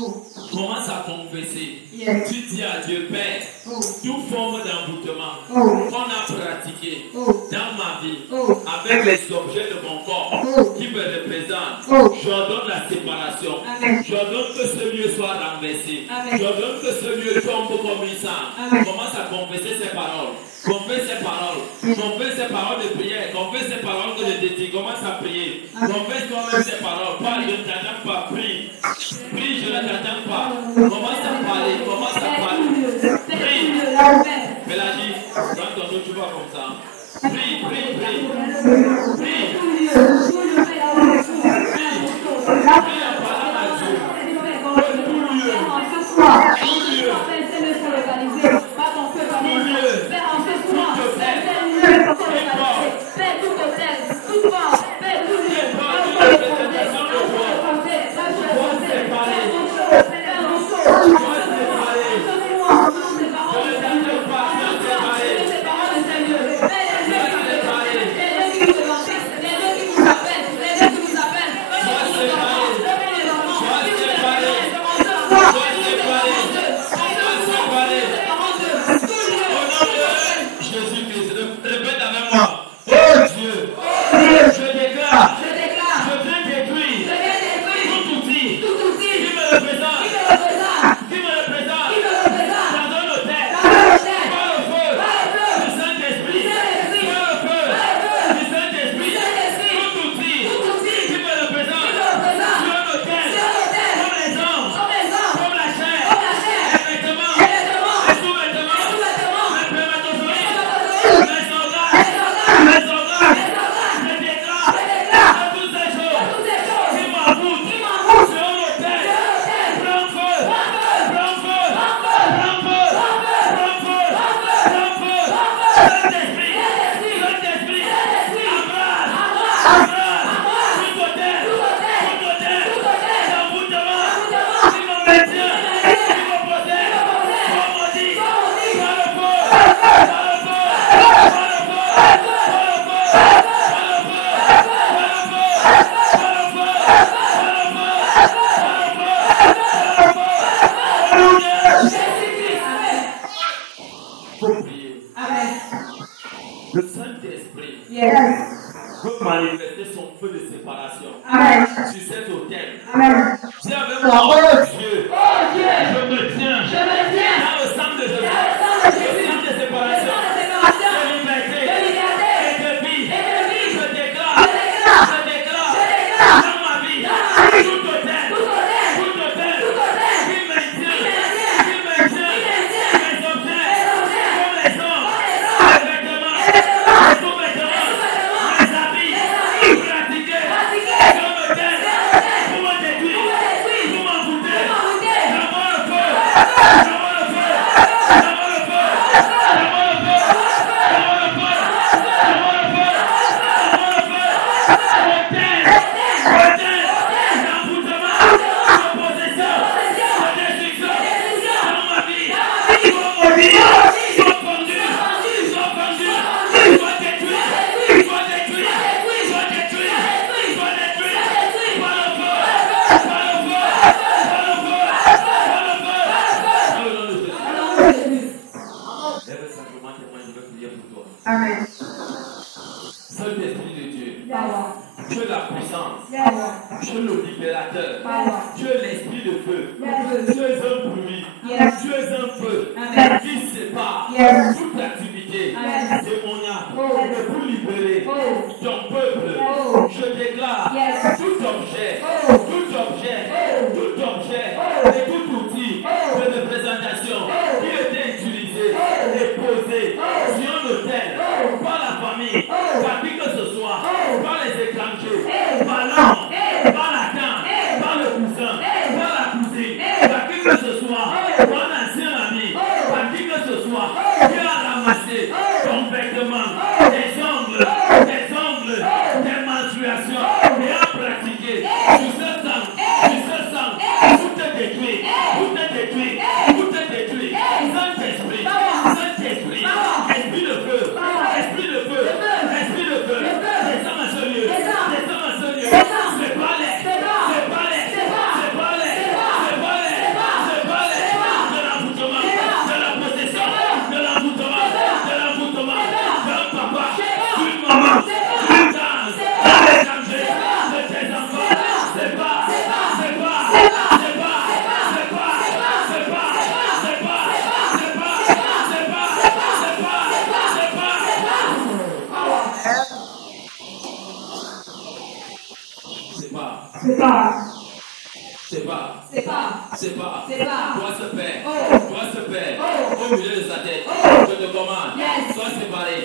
Oh. commence à confesser. Yes. Tu dis à Dieu, Père, Oh. toute forme d'envoûtement Oh. qu'on a pratiqué Oh. dans ma vie Oh. avec les objets de mon corps Oh. qui me représentent, Oh. j'ordonne la séparation. Amen. J'ordonne que ce lieu soit renversé. Amen. J'ordonne que ce lieu tombe comme une sang. Amen. Commence à confesser ces paroles. Confesse ces paroles. Confesse ces paroles de prière. Confesse ces paroles que je te dis. Commence à prier. Amen. Confesse toi-même ces paroles. Parle, je ne t'attends pas. Prie. Prie, je ne t'attends pas. Commence à parler. Commence à parler. Prie. Mélanie, dans ton eau, tu vas comme ça. Prie, prie, prie. Prie. Prie en parlant à Dieu. Le Saint-Esprit veut manifester son feu de séparation sur cet autel. Dis avec moi, oh Dieu, je me tiens dans le sang de Jésus, le sang de séparation, de liberté et de vie. Je déclare dans ma vie tout autel qui maintient mes objets Amen. Saint-Esprit de Dieu, Power. tu es la puissance, Yes. tu es le libérateur, Power. tu es l'esprit de feu, Yes. tu es un bruit, Yes. tu es un feu Amen. qui sépare Yes. toute activité Amen. démoniaque Oh. et pour libérer Oh. ton peuple. Oh. Je déclare Yes. tout objet, Oh. tout objet et tout outil de représentation qui était utilisé et posé sur un autel par la famille, par qui que ce soit, par les étrangers, par l'homme, par la tante, par le cousin, par la cousine, par qui que ce soit, par un ancien ami, par qui que ce soit, qui a ramassé ton vêtement, des ongles, des menstruations, et a pratiqué sur ce sang, tout est détruit, tout est détruit, tout est détruit. Saint-Esprit, esprit de feu, esprit de feu, esprit de feu, descends à ce lieu, descends à ce lieu, c'est pas les, c'est pas les, c'est pas les, c'est pas les, c'est pas les, de l'envoûtement, de la possession, de l'envoûtement, d'un papa, d'une maman, d'une tante, d'un étranger, de tes enfants, c'est pas, doit se faire, au milieu de sa tête, je te commande, sois séparé,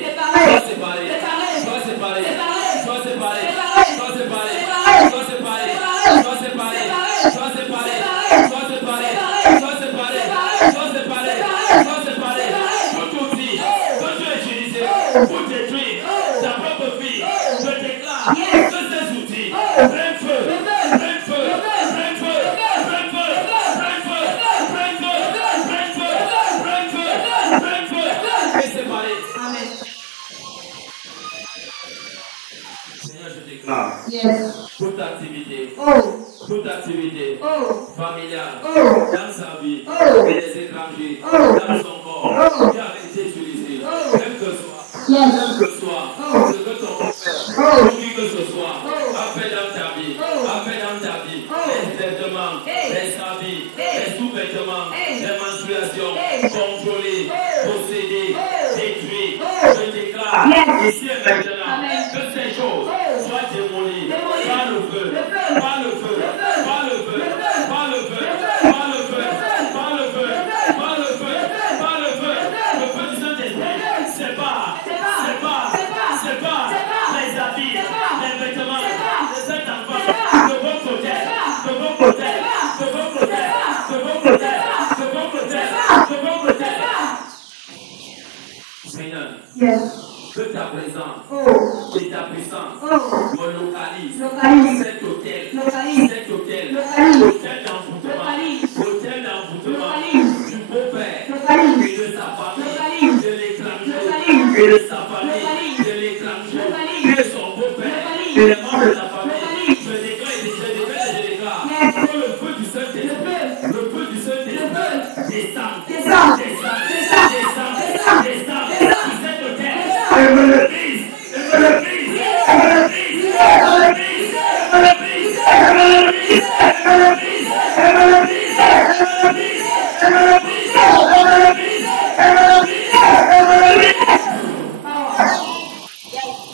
tout outil, que tu as utilisé pour détruire ta propre fille, je déclare que ces outils prennent feu. Yes. Toute activité familiale dans sa vie et les étrangers dans son corps qui a été utilisé, quel que soit ce que ton père ou qui que ce soit a fait dans ta vie, les vêtements, les habits, les sous-vêtements, les menstruations, contrôlés, possédés, détruits, je déclare ici et maintenant que ces choses soient démolies par le feu, par le feu, par le feu, par le feu, par le feu, par le feu, par le feu, par le feu, le feu du Saint-Esprit sépare les habits, les vêtements de cet enfant de vos côtés, de vos côtés, de vos côtés, de vos côtés, de vos côtés, de vos côtés. Seigneur, que ta présence et ta puissance me localise cet hôtel d'envoûtement du beau-père et de sa famille, de l'étranger et de sa famille, de l'étranger et de son beau-père et les membres de la famille. Je déclare que le feu du Saint-Esprit descend sur cet hôtel.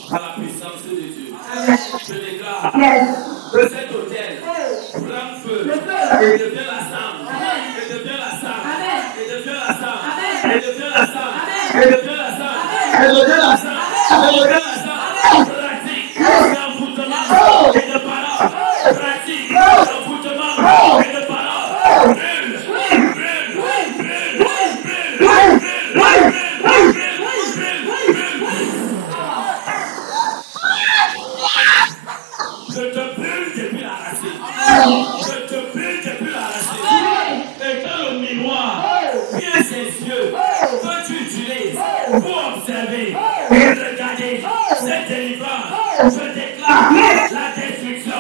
À la puissance de Dieu, je déclare que cet hôtel prend feu et devient la sang, et devient la sang, et devient la sang, et devient la sang, et devient la sang, et devient la sang, et devient la sang. Pratique l'envoûtement et de parole, pratique l'envoûtement et de parole. Brûle, brûle, brûle, brûle, brûle, brûle, brûle, brûle. Je te brûle depuis la racine. Je te brûle depuis la racine. Et dans le miroir, viens ses yeux que tu utilises pour observer et regarder cette délivrance. Je déclare la destruction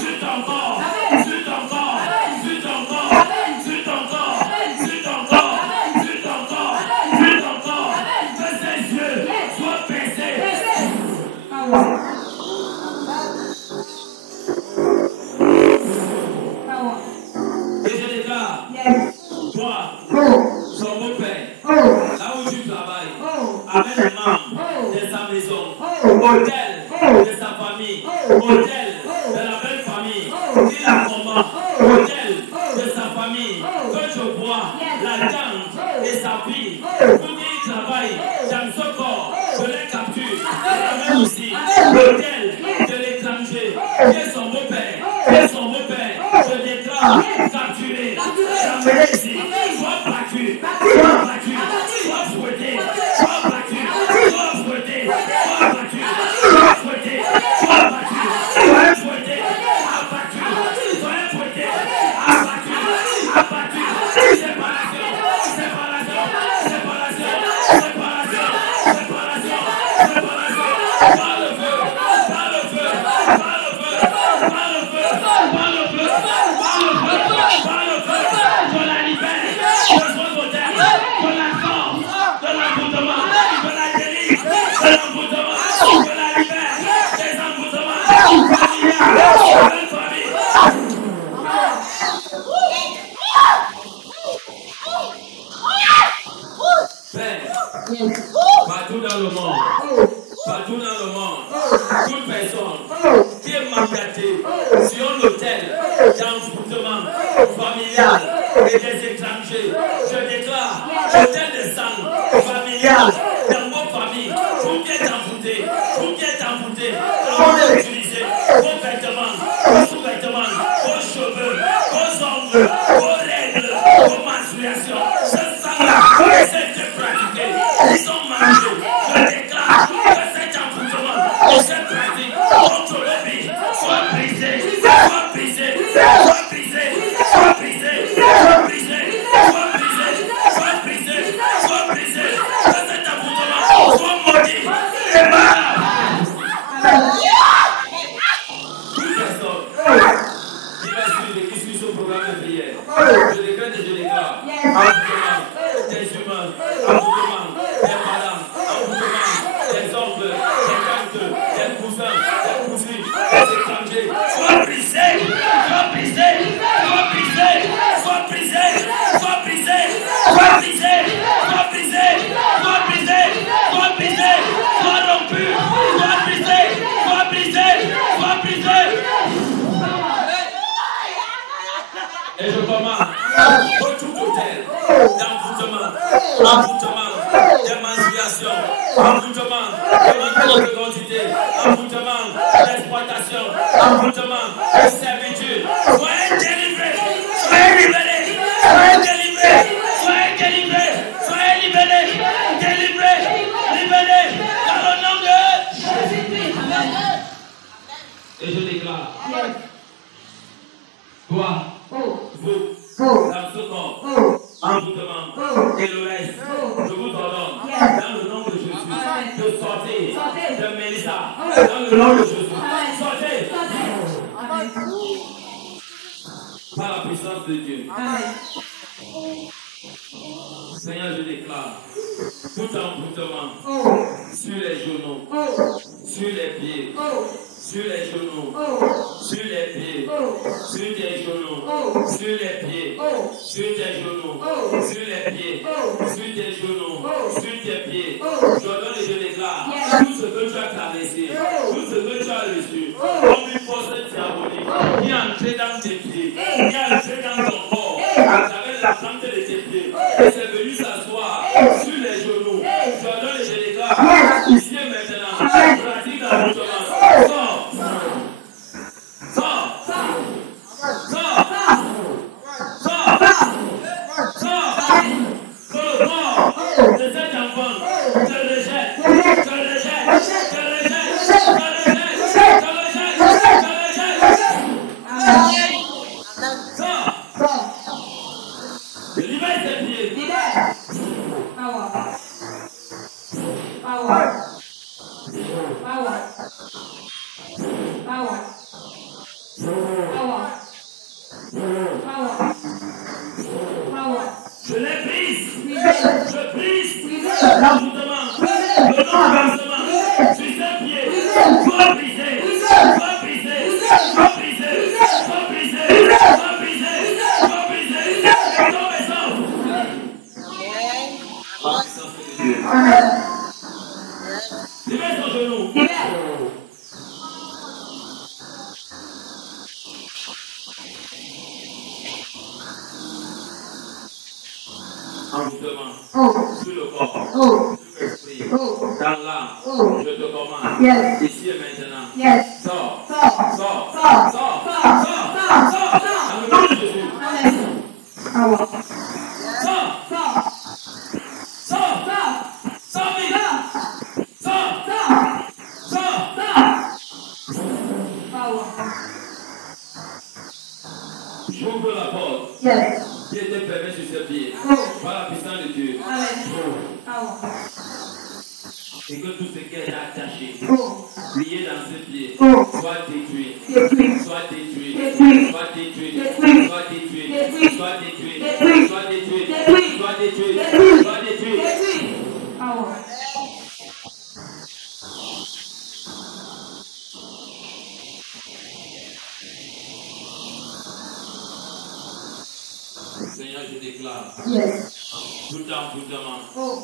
sur ton corps, sur ton corps, sur ton corps, sur ton corps, sur ton corps, sur ton corps, sur ton corps. Que ses yeux soient avec les membres de sa maison, autel de sa famille, autel de la belle famille, qui la combat, autel de sa famille, que je vois la dame et sa fille, pour qu'il travaille dans ce corps, je les capture, je l'amène aussi, l'autel de l'étranger, qui est son beau-père, je déclare capturé, j'amène ici, soit battu, soit fouetté, soit battu, soit fouetté, soit battu, soit fouetté, soit battu, soit fouetté, abattu, soit fouetté, abattu, séparation, séparation, séparation, séparation, séparation, séparation, par le feu, par le feu, par le feu, par le feu, par le feu, par le feu, par le feu, je la libère, je sois au terme, je la sors de l'emboutement, je la délivre de l'emboutement, je la libère des emboutements familiales, de la famille. Père, partout dans le monde, toute personne qui est mandatée sur l'autel d'envoûtement familial et des étrangers, je déclare l'autel de sang familial dans vos familles, tout qui est envoûté, on est utilisé vos vêtements, vos sous-vêtements, vos cheveux, vos ongles, vos règles, vos menstruations, ce sang-là, c'est pratiqué, ils sont mangés, je déclare que cet envoûtement et cette pratique contre le vie soit brisé, soit brisé, soit brisé, soit brisé, soit brisé, soit brisé, soit brisé, soit brisé, que cet envoûtement soit maudit et malade. Toute personne qui suit ce programme de prière, je décrète et je déclare envoûtement des humains, envoûtement des parents, envoûtement des oncles, des tantes, des cousins, des cousines, des étrangers, soit brisé, soit brisé, soit brisé, soit brisé, soit brisé, soit brisé, soit brisé, soit brisé, soit brisé, soit rompu, soit brisé, soit brisé, soit brisé. Et je commande pour tout hôtel d'envoûtement, d'émancipation, envoûtement, de manque de fécondité, envoûtement, d'exploitation, envoûtement, de servitude. Soyez délivrés, soyez libérés, soyez délivrés, soyez délivrés, soyez libérés, délivrés, libérés, dans le nom de Jésus-Christ. Et je déclare, toi, vous, dans ce corps, envoûtement et le reste, je vous ordonne, dans le nom de Jésus, de sortir de Mélissa, dans le nom de Jésus, sortez par la puissance de Dieu. Seigneur, je déclare tout envoûtement sur les genoux, sur les pieds, sur les genoux, sur les pieds, sur tes genoux, sur les pieds, sur tes genoux, sur les pieds, sur tes genoux, sur tes pieds. Je donne et je déclare tout ce que tu as traversé, tout ce que tu as reçu, comme une force diabolique qui est entrée dans tes pieds, qui est entrée dans ton corps, à travers la plante de tes pieds, et c'est venu s'asseoir sur les genoux. Je donne et je déclare ici et maintenant, pratique d'envoûtement. Libère ton genou. Libère. Envoûtement. Oh. Sur le corps. Oh. Sur l'esprit. Oh. Dans l'âme. Oh. Je te commande. Yes. Ici et maintenant. Yes. Sors. Sors. Sors. Sors. Sors. Sors. Sors. Sors. Dans le nom de Jésus. Amen. Ah ouais. Sors. Sors. Sors. Sors. Sors vite. Sors. Sors. Sors. Sors. Ah ouais. J'ouvre la porte. Yes. Qui était fermée sur ses pieds. Oh. Par la puissance de Dieu. Amen. Ah ouais. Et que tout ce qui est attaché, Oh. lié dans ses pieds, Oh. soit détruit. Détruit. Soit détruit. Détruit. Soit détruit. Détruit. Soit détruit. Détruit. Soit détruit. Détruit. Soit détruit. Détruit. Soit détruit. Détruit. Soit détruit. Détruit. Ah ouais. Seigneur, je déclare Yes. tout envoûtement Oh.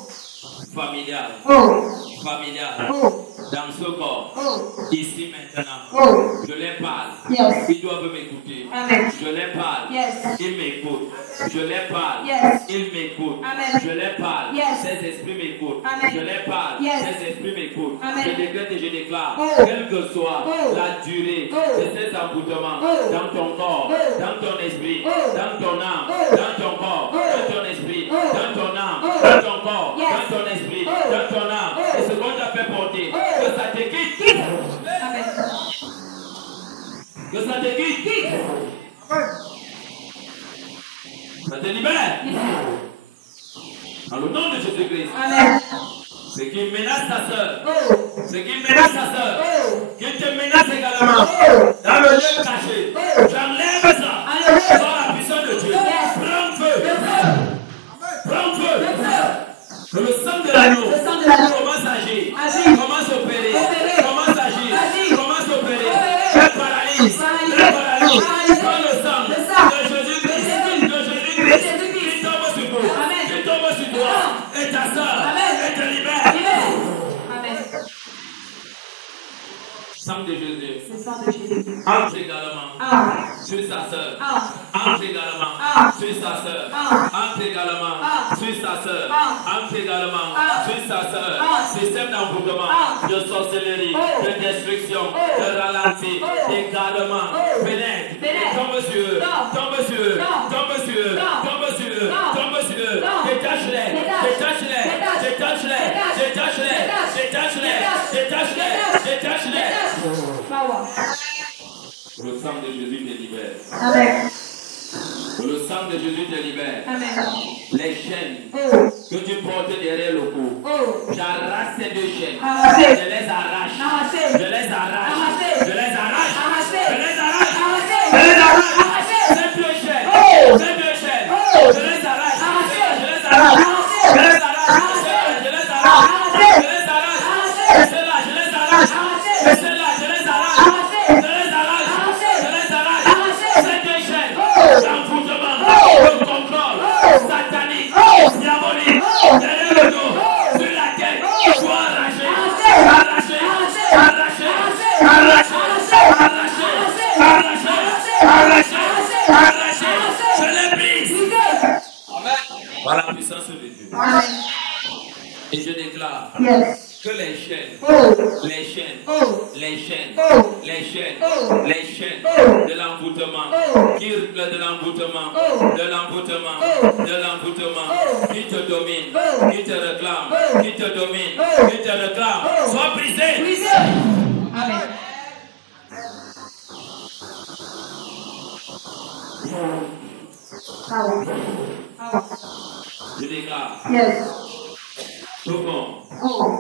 familial, Oh. familial, Oh. dans ce corps, Oh. ici maintenant. Oh. Je les parle. Yes. Ils doivent m'écouter. Amen. Je les parle. Yes. Ils m'écoutent. Je les parle. Yes. Ils m'écoutent. Amen. Je les parle. Yes. Ces esprits m'écoutent. Amen. Je les parle. Yes. Ces esprits m'écoutent. Amen. Je décrète et je déclare, Oh. quelle que soit Oh. la durée Oh. de ces envoûtements Oh. dans ton corps, Oh. dans ton esprit, Oh. dans ton âme, Oh. dans ton corps, Oh. dans ton esprit, Oh. dans ton âme, Oh. dans ton corps, Yes. dans ton esprit, Oh. dans ton âme, Oh. et ce qu'on t'a fait porter, Oh. que ça te quitte. Quitte. Amen. Que ça te quitte. Quitte. Ça te libère. Dans le nom de Jésus-Christ. Amen. Ce qui menace ta soeur, Oh. ce qui menace ta soeur, Oh. qui te menace également, Oh. dans le lieu caché, Oh. j'enlève ça. Enlève. Par la puissance de Dieu. Yes. Prends feu. Le feu. Prends Le feu. feu. Que le sang de l'agneau Le sang de l'agneau. commence à agir. Agir. Commence à opérer. Opérer. Commence à agir. Agir. Commence à opérer. Opérer. Je paralyse. Paralyse. Je paralyse. Paralyse. Par le sang Le sang. de Jésus-Christ. De Jésus. De Jésus-Christ. Jésus-Christ. Qui tombe sur toi. Amen. Qui tombe sur toi. Et ta soeur. Amen. Et te libère. Libère. Amen. Sang de Jésus. Le sang de Jésus. Entre également Ah. sur sa soeur. Ah. Entre également Ah. sur sa soeur. Ah. Entre également Ah. sur sa soeur. Ah. Entre également Ah. sur sa soeur. Ah. Système d'envoûtement, Ah. de sorcellerie, Oh. de destruction, Oh. de ralenti, Oh. d'égarement. Oh. Pénètre. Pénètre. Tombe sur eux. Non. Tombe sur eux. Non. Tombe sur eux. Non. Tombe sur eux. Non. Tombe sur eux. Non. Détache-les. Détache. Détache-les. Détache. Détache-les. Détache. Détache-les. Détache. Détache-les. Détache. Détache-les. Détache-les. Power. Le sang de Jésus te libère. Amen. Le sang de Jésus te libère. Amen. Les chaînes Oh. que tu portes derrière le cou, Oh. j'arrache ces deux chaînes. Arraché. Je les arrache. Arraché. Je les arrache. Arraché. Je les arrache. Arraché. Je les arrache. Arraché. Je les arrache. Arraché. Ces deux chaînes. Oh. Ces deux chaînes. Oh. Je les arrache. Arraché. Je les arrache. Arraché. Je les arrache. Arraché. Je les arrache. Arraché. Je les arrache. Arraché. Et ceux-là, je les arrache. Arraché. Et ceux-là, je les arrache. Arraché. Je les arrache. Arraché. Je les arrache. Arraché. Ces deux chaînes. Oh. D'envoûtement. Oh. De contrôle. Oh. Satanique. Oh. Diabolique. Oh. Derrière le dos. Oh. Sur la tête. Oh. Sois arraché. Arraché. Arraché. Arraché. Arraché. Arraché. Arraché. Arraché. Arraché. Arraché. Arraché. Arraché. Arraché. Je les brise. Libère. Par la puissance de Dieu. Amen. Et je déclare Yes. que les chaînes, Oh. les chaînes, Oh. les chaînes, Oh. les chaînes, Oh. les chaînes Oh. de l'envoûtement, Oh. de l'envoûtement, Oh. de l'envoûtement, Oh. de l'envoûtement, Oh. qui te domine, Oh. qui te réclame, Oh. qui te domine, Oh. qui te réclame, Oh. sois brisé. Brisé. Amen. Power. Power. Je déclare Yes. tout nom Oh.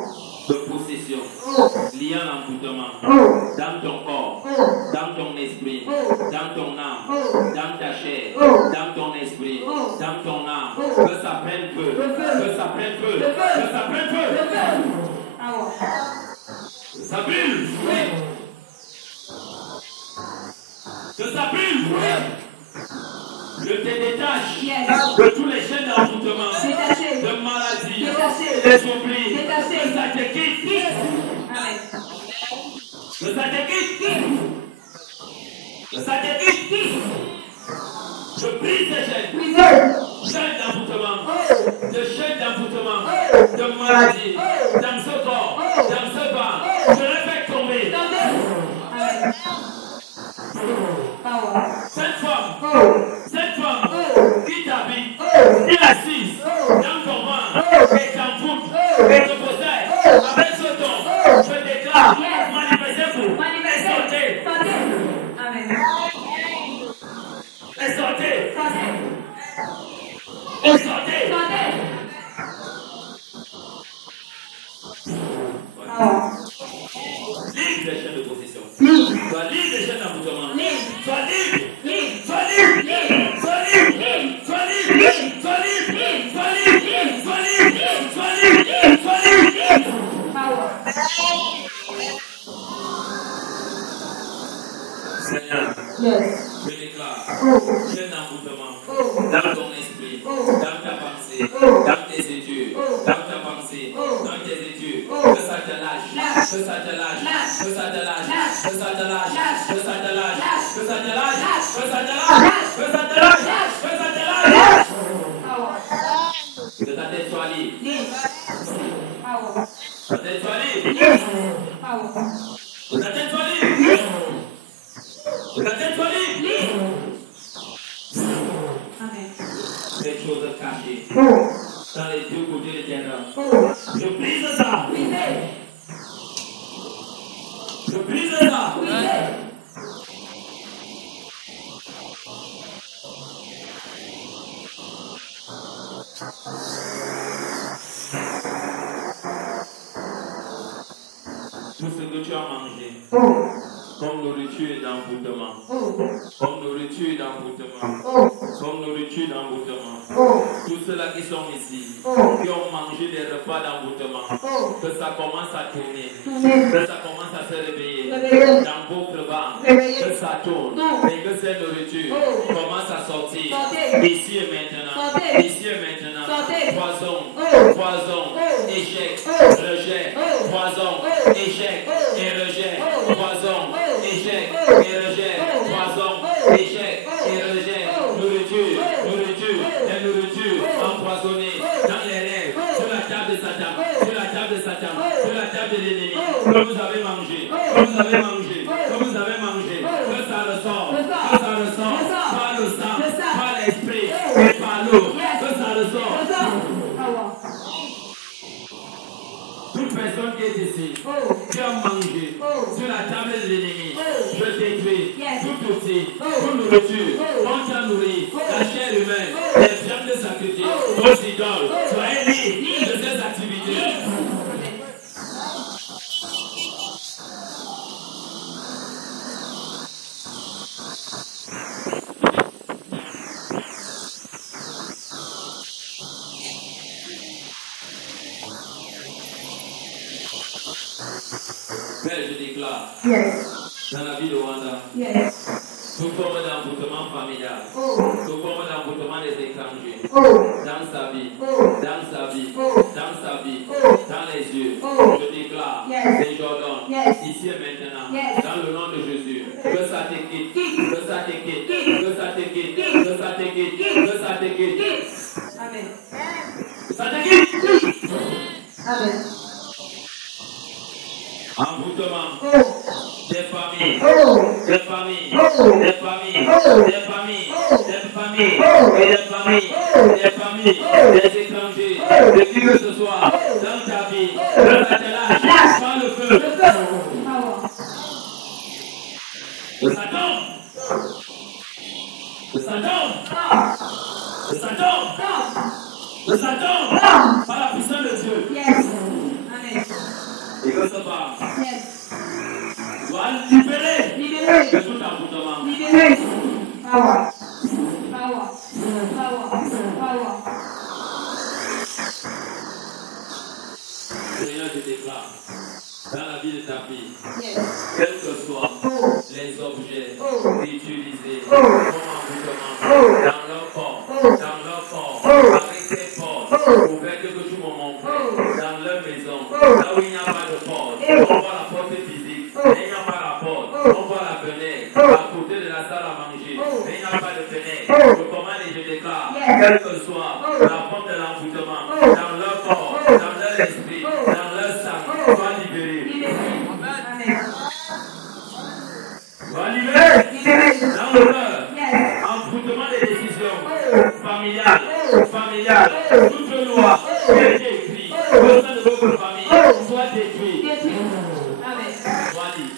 de possession Oh. lié à l'envoûtement Oh. dans ton corps, Oh. dans ton esprit, Oh. dans ton âme, Oh. dans ta chair, Oh. dans ton esprit, Oh. dans ton âme, Oh. que ça prenne feu, Le feu. que ça prenne feu, Le feu. que ça prenne feu, Le feu. Power. que ça brûle, Oui. que ça brûle. Je te détache Yes. de tous les chaînes d'envoûtement, Détaché. de maladie, Détaché. des oublis, Détaché. que ça te quitte. Amen. Que ça te quitte. Que ça te quitte. Je brise tes chaînes. Chaînes d'envoûtement. De chaînes d'envoûtement. De maladie. Dans ce corps. Dans ce bas. Je les fais tomber. Amen. Power. Cette femme qui t'habite, qui est assise dans ton ventre et t'envoûte et te possède avec ce don, je déclare, manifestez-vous, et sortez, Amen. et sortez, et sortez. Power. Libre des chaînes de possession. Sois libre des chaînes d'envoûtement. Sois libre. Sois libre. Sois libre. Sois libre. Sois libre. Sois libre. Sois libre. Sois libre. Sois libre. Power. Seigneur, Yes. je déclare, chaîne d'envoûtement dans ton esprit, dans ta pensée, dans tes études, dans ta pensée, dans tes études, que ça te lâche, que ça te lâche, que ça te lâche, que ça te lâche, que ça te lâche, que ça te lâche, que ça te lâche, que ça te lâche, que ça te lâche. Power. Que ta tête soit libre, Power. ta tête soit libre, Power. que ta tête soit libre, que ta tête soit libre. Amen. Quelque chose de caché dans les deux côtés des ténèbres. Je brise ça. Je brise ça. Tout ce que tu as mangé, comme nourriture d'envoûtement, comme nourriture d'envoûtement, comme nourriture d'envoûtement. Tous ceux-là qui sont ici, qui ont mangé des repas d'envoûtement, que ça commence à tourner, que ça commence à se réveiller dans votre bas, que ça tourne, et que cette nourriture commence à sortir ici et maintenant, ici et maintenant. Poison, échec, rejet, poison, échec et rejet, poison, échec et rejet, poison, échec et rejet, nourriture, la nourriture empoisonnée dans les rêves, sur la table de Satan, sur la table de Satan, sur la table de l'ennemi, que vous avez mangé, que vous avez mangé, que ça ressort, par le sang, par l'esprit et par l'eau, que ça ressort. Toute personne qui est ici, qui a mangé sur la table de l'ennemi, je détruis tout outil, toute nourriture, on t'a nourri, la chair humaine, les viandes de sacrifice, aux idoles, soyez libres de ces activités. Père, je déclare, dans la vie de Rwanda, tout forme d'envoûtement familial, tout forme d'envoûtement des étrangers, dans sa vie, dans les yeux, je déclare, et j'ordonne, ici et maintenant, dans le nom de Jésus, que ça te quitte, que ça te quitte, que ça te quitte, que ça te quitte, que ça te quitte. Amen. Ça te quitte. Amen. Envoûtement des familles, des étrangers, de qui que ce soit, dans ta vie, dans ta lâche, par le feu. De Satan, par la puissance de Dieu. Et que ce pas doit libérer de tout envoûtement. Seigneur, je déclare dans la vie de ta fille, quels que soient les objets utilisés comme envoûtement dans leur corps, avec tes portes, pour faire que tu m'as montré, dans leur maison, Là où il n'y a pas de porte, on voit la porte physique. Mais il n'y a pas la porte, on voit la fenêtre à côté de la salle à manger. Mais il n'y a pas de fenêtre. Je commande et je déclare, quel que soit la porte de l'envoûtement, dans leur corps, dans leur esprit, dans leur sang, soit libéré. Soit libéré dans le cœur. Envoûtement des décisions familiales, toute loi qui a été écrite au sein de votre famille soit détruite. Soit dit.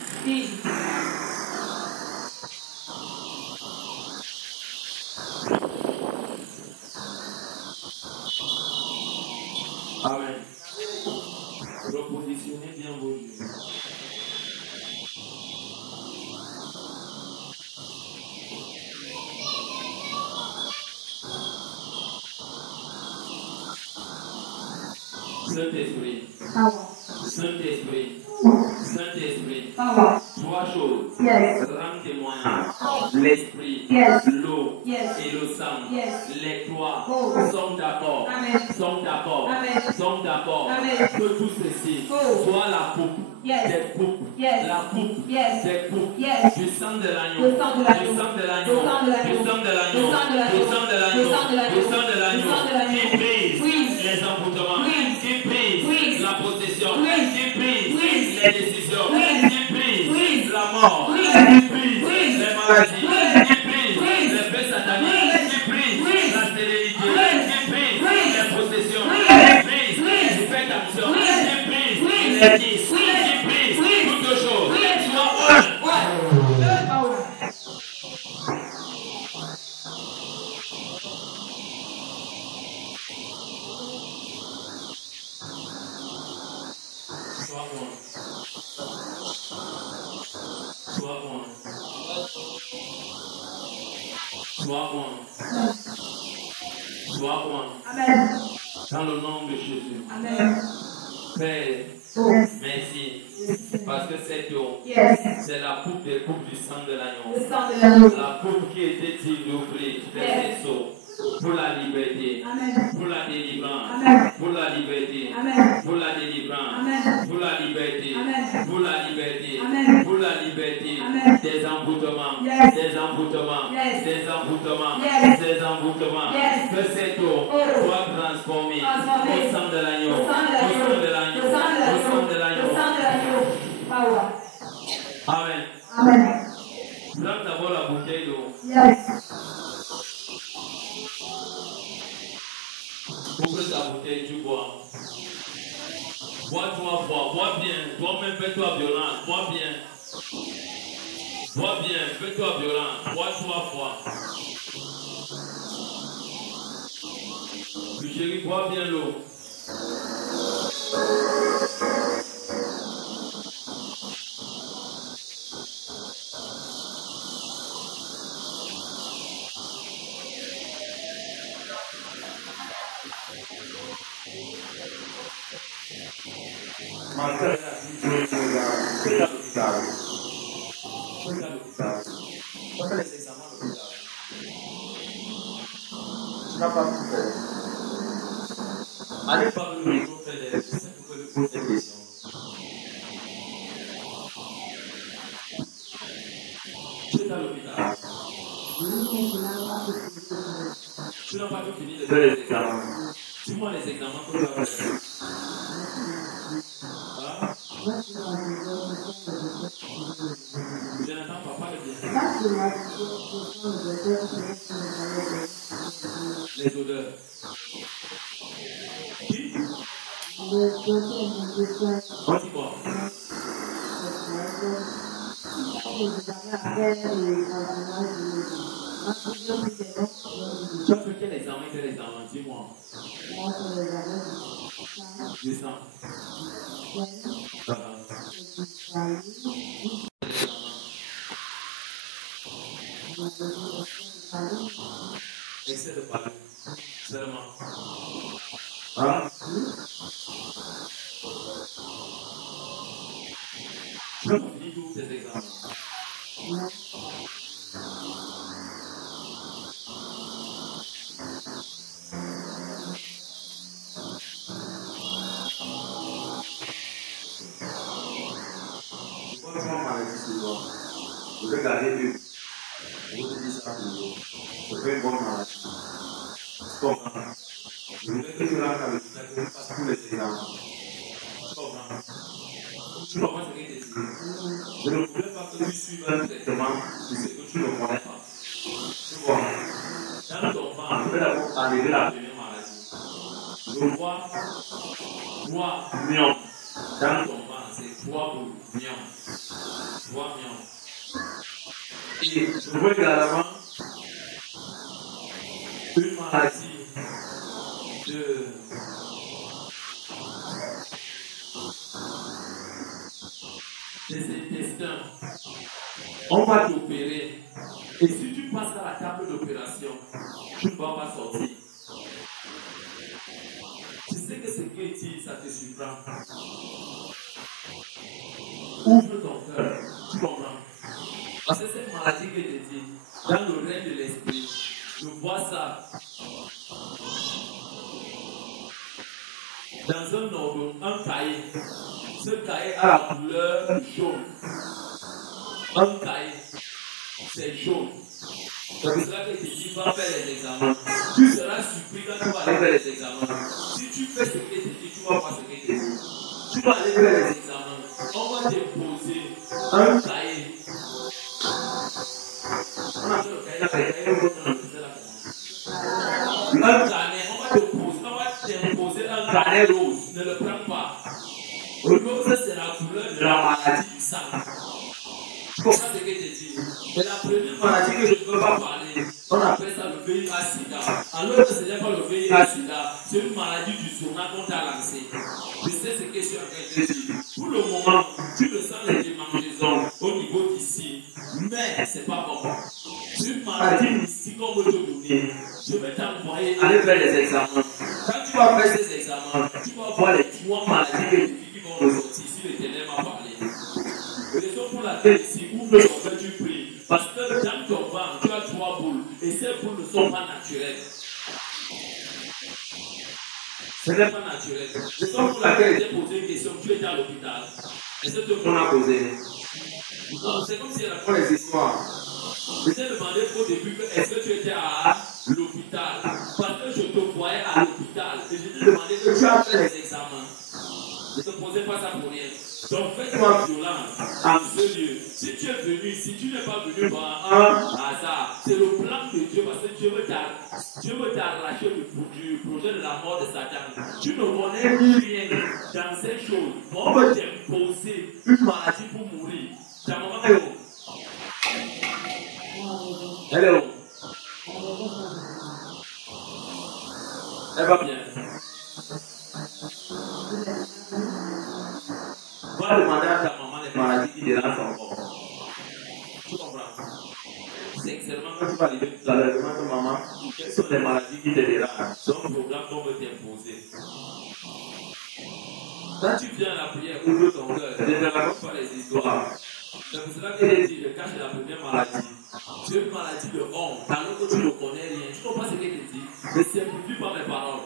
Amen. Repositionnez bien vos yeux. Saint-Esprit, Saint-Esprit, Saint-Esprit, trois choses. Rends témoignage. L'esprit, l'eau et le sang. Les trois sont d'accord. Sont d'accord. Que tout ceci soit la coupe. Des coupes. La coupe. Des coupes. Du sang de l'agneau. Du sang de l'agneau. Du sang de l'agneau. Du sang de l'agneau. Du sang de l'agneau. Qui brise les envoûtements. Qui brise la possession. Qui brise les décisions. Qui brise la mort. Qui brise les maladies. Qui brise les faits sataniques. Qui brise la stérilité. Qui brise les possessions. Qui brise les faits d'action. Qui brise les disques. Qui brise toutes choses. Soit Sois moi. Dans le nom de Jésus. Père, merci. Parce que cette eau, c'est la coupe des coupes du sang de l'agneau. La coupe qui était inoubliée des vaisseaux. Pour la liberté, pour la délivrance, pour la liberté, pour la délivrance, pour la liberté, pour la liberté, pour la liberté, des envoûtements, des envoûtements, des envoûtements, des envoûtements. Que cette eau soit transformée au sang de l'agneau, au sang de l'agneau, au sang de l'agneau. Amen. Prends d'abord la bouteille d'eau. Ouvre ta bouteille, tu bois. Bois 3 fois, bois bien. Toi-même, fais-toi violent, bois bien. Bois bien, fais-toi violent, bois 3 fois. Puis chérie, bois bien l'eau. Ma soeur est assise sur l'hôpital. On fait les examens à l'hôpital. Tu n'as pas tout fait. Allez par le jour faire des questions pour que je pose des questions. Tu es à l'hôpital. Tu n'as pas tout fini de faire les examens. Dis-moi les examens que tu as fait. Je n'entends pas parler bien. Les odeurs. Qui? On dit quoi? Tu as fait quel examen? Dis-moi. Du sang. Essaie de parler. Seulement. Hein? Tu as fini tous tes examens. Regardez Dieu. Je vous dis ça toujours. Je fais une bonne maladie. Tu comprends? Je voulais que tu rentres avec ça, que tu fasses tous les examens. Tu comprends? Tu comprends ce que je dis? Je ne voulais pas que tu suives un traitement de ce que tu ne connais pas. Tu vois? Dans ton ventre, je vais d'abord enlever la première maladie. Je vois 3 millions dans ton ventre, c'est 3 millions. 3 millions. Et je vois également une maladie des intestins. On va t'opérer. Et si tu passes à la table d'opération, tu ne vas pas sortir. Tu sais que ce qui est dit, ça te surprend. Ouvre ton cœur. Tu comprends? Parce que cette maladie que je dis, dans le règne de l'esprit, je vois ça dans un ordre, un cahier. Ce cahier a la couleur jaune. Un cahier, c'est jaune. C'est pour cela que je dis, va faire les examens. Tu seras surpris quand tu vas aller faire les examens. Si tu fais ce que je dis, tu vas voir ce que je dis. Tu vas aller faire les examens. On va te poser un cahier. On appelle le cahier, un carnet, on va t'imposer un carnet rose. Ne le prends pas. Le rose, c'est la couleur de la maladie du sang. Tu comprends ce que je dis? Mais la première maladie que je ne veux pas parler, on appelle ça le VIH-Sida. Alors que ce n'est pas le VIH-Sida, c'est une maladie du journal qu'on t'a lancé. Je sais ce que je suis en train de dire. Pour le moment, tu le sens les démangeaisons au niveau d'ici, mais ce n'est pas bon. C'est une maladie mystique qu'on veut te donner. Je vais t'envoyer aller faire les examens. Quand tu vas faire ces examens, tu vas voir les 3 maladies qui vont ressortir si l'Éternel m'a parlé. Raison pour laquelle ici, ouvre ton cœur, tu pries. Parce que dans ton ventre, tu as 3 boules. Et ces boules ne sont pas naturelles. Ce n'est pas naturel. Raison pour laquelle j'ai posé une question. Tu étais à l'hôpital. Et c'est tout le monde a posé. C'est comme si elle raconte les histoires. Je t'ai demandé au début est-ce que tu étais à l'hôpital. Parce que je te voyais à l'hôpital. Et je t'ai demandé que tu as fait les examens. Je ne te posais pas ça pour rien. Donc fais-toi violence en ce lieu. Si tu es venu ici, tu n'es pas venu par un hasard. C'est le plan de Dieu parce que Dieu veut t'arracher du projet de la mort de Satan. Tu ne connais rien dans ces choses. On veut t'imposer une maladie pour mourir. Tu as moment hello. Hello. Elle va bien. Va demander à ta maman les maladies qui dérangent son corps. Tu comprends? C'est extrêmement quand tu vas arriver tout à l'heure, demande à ta maman quelles sont les maladies qui te dérangent. C'est un programme qu'on veut t'imposer. Quand tu viens à la prière, ouvre ton cœur, je ne raconte pas les histoires. C'est pour cela que j'ai dit, je cache la première maladie. C'est une maladie de honte, alors que tu ne connais rien. Tu comprends ce que je dis? Ne simplifie pas mes paroles.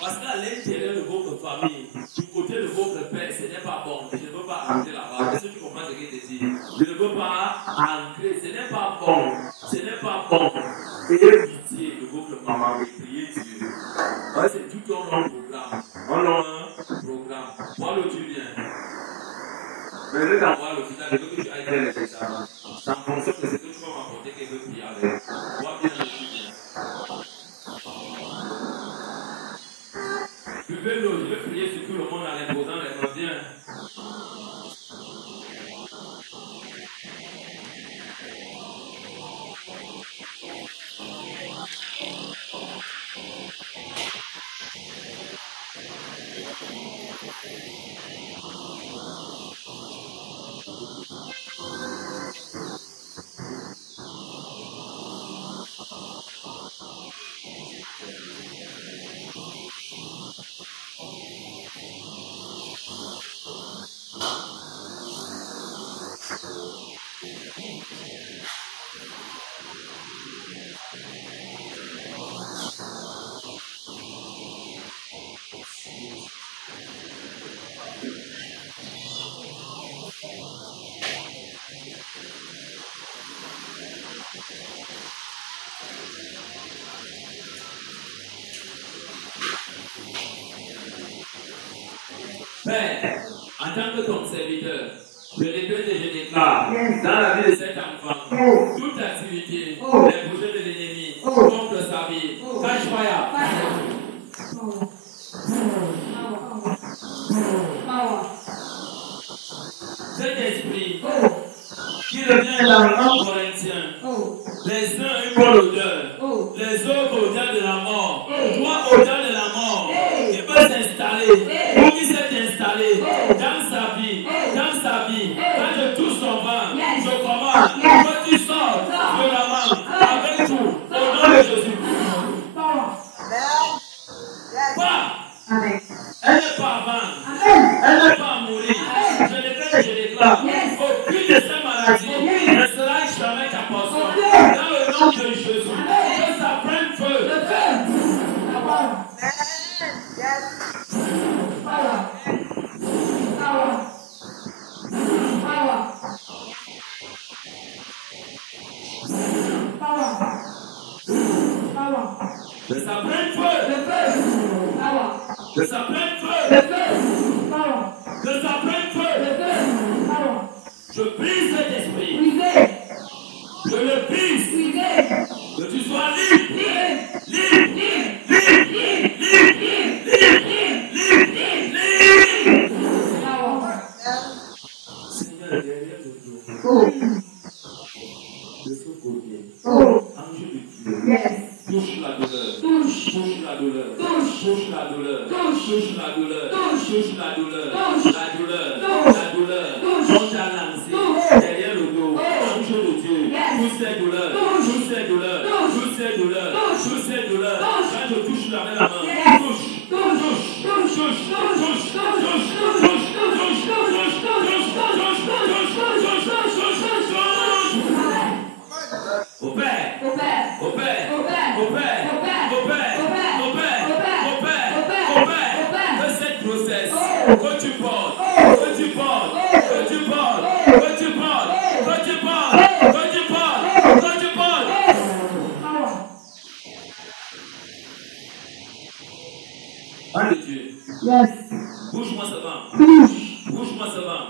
Parce qu'à l'intérieur de votre famille, du côté de votre père, ce n'est pas bon. Je ne veux pas entrer là-bas. Est-ce que tu comprends ce que je dis? Je ne veux pas entrer. Ce n'est pas bon. Ce n'est pas bon. Ayez pitié de votre maman et priez Dieu. Ouais, c'est tout un long programme. Un long programme. Moi, le Dieu vient. Mais je vais t'envoyer à l'hôpital. Je veux que tu ailles faire les examens. C'est en fonction de ce que tu vas m'apporter que je veux prier avec. Moi, bien, je suis bien. Buvez-le, je vais prier sur tout le monde en imposant les mains. Viens. Père, en tant que ton serviteur, je décrète et je déclare dans la vie de cet enfant, toute activité, les projets de l'ennemi, contre sa vie, cache fire. Cet esprit qui revient dans 1 Corinthiens, les uns une bonne odeur, les autres odeur de la mort, toi odeur de la mort, qui peut s'installer, ou qui s'est installé dans sa vie, quand je touche son ventre, je commande, quand tu sors de la main, avec tout, au nom de Jésus. Pas. Amen. Elle n'est pas à vendre. Elle n'est pas à mourir. Je déclare, aucune de ces maladies ne sera jamais ta portion. Dans le nom de Jésus, que ça prenne feu. Que ça prenne feu. Que ça prenne feu. Que ça prenne feu. Je brise cet esprit. Je le brise. Que tu sois libre. Seigneur, derrière le dos. De ce côté. Ange de Dieu. Touche la douleur. Touche la douleur. Touche la douleur. Touche la douleur. Touche la douleur. La douleur. La douleur. On t'a lancé derrière le dos. Ange de Dieu. Toutes ces douleurs. Toutes ces douleurs. Toutes ces douleurs. Toutes ces douleurs. Quand je touche la main, touche. Au Père. Que cette grossesse, que tu portes. Ange de Dieu. Bouge-moi ce vent. Bouge-moi ce vent.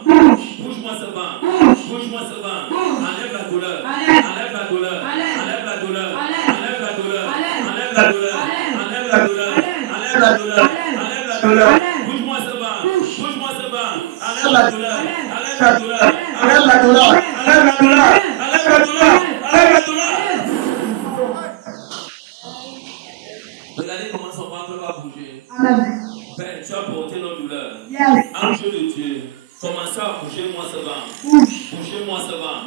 Enlève la douleur. Bouge-moi ce vent. Enlève la douleur. Regardez comment son ventre va bouger. Père, tu as porté nos douleurs. Ange de Dieu, commencez à bouger moi ce vent. Bougez-moi ce vent.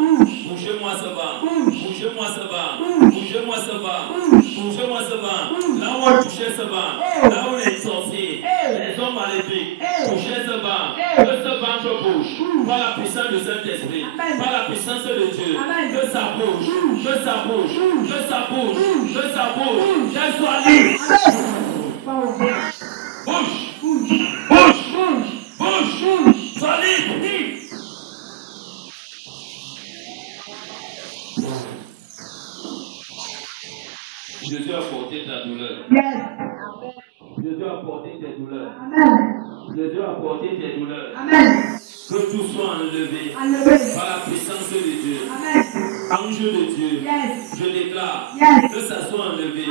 Là où on touchait ce vent, là où les sorciers, les hommes maléfiques touchaient ce vent, que ce vent se bouge par la puissance de Saint-Esprit, par la puissance de Dieu, que ça bouge, qu'elle soit libre. Bouge, sois libre. Jésus a porté ta douleur. Jésus a porté tes douleurs. Jésus a porté tes douleurs. Que tout soit enlevé par la puissance de Dieu. Ange de Dieu, je déclare que ça soit enlevé.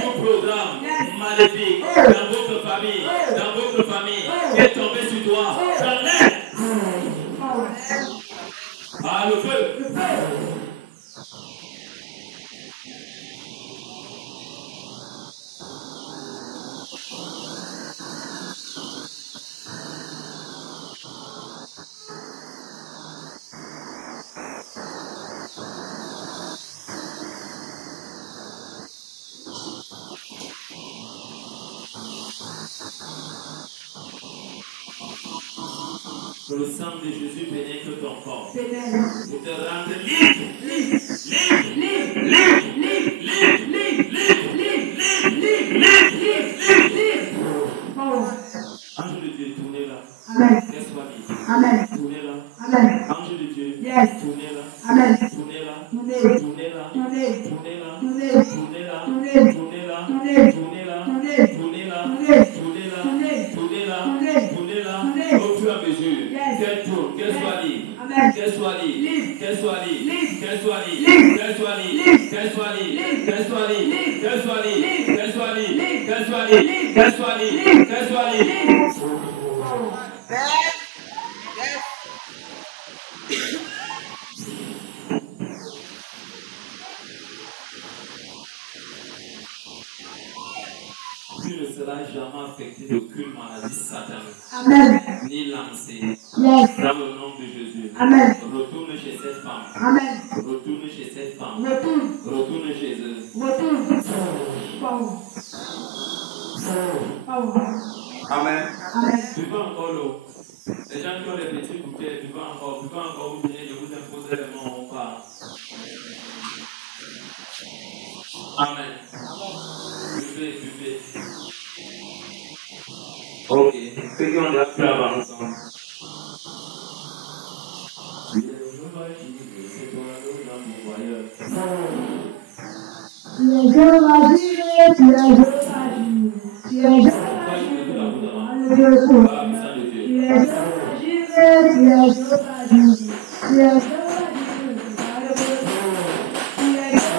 Tout programme maléfique dans votre famille qui est tombé sur toi, j'enlève. Ah, le feu. Que le sang de Jésus pénètre ton corps. Et te rendre libre. Ange de Dieu, tournez là. Qu'elle soit libre. Tournez là. Ange de Dieu, tournez là. Tournez là. Au fur et à mesure, qu'elle tourne, qu'elle soit libre, qu'elle soit libre, qu'elle soit libre, qu'elle soit libre, qu'elle soit libre, qu'elle soit libre, qu'elle soit libre, qu'elle soit libre, qu'elle soit libre, qu'elle soit libre, qu'elle soit libre, qu'elle soit libre. Tu ne seras jamais affecté d'aucune maladie satanique. Amen. Ni lancée. Yes. Dans le nom de Jésus. Amen. Retourne chez cette femme. Amen. Retourne chez cette femme. Retourne. Retourne chez eux. Retourne. Power. Power. Amen. Amen. Tu veux encore l'eau. Les gens qui ont les petits bouteilles, tu veux encore vous venir, je vous imposer les mains au pas. Amen. Buvez. Ok. Ceux qui ont déjà pu avoir ensemble. Tu es Jéhovah Jireh, c'est toi l'homme pourvoyeur. Tu es Jéhovah Jireh, tu es Jéhovah Jireh, tu es Jéhovah Jireh. Tu es Jéhovah Jireh, tu es Jéhovah Jireh, tu es Jéhovah Jireh. Amen.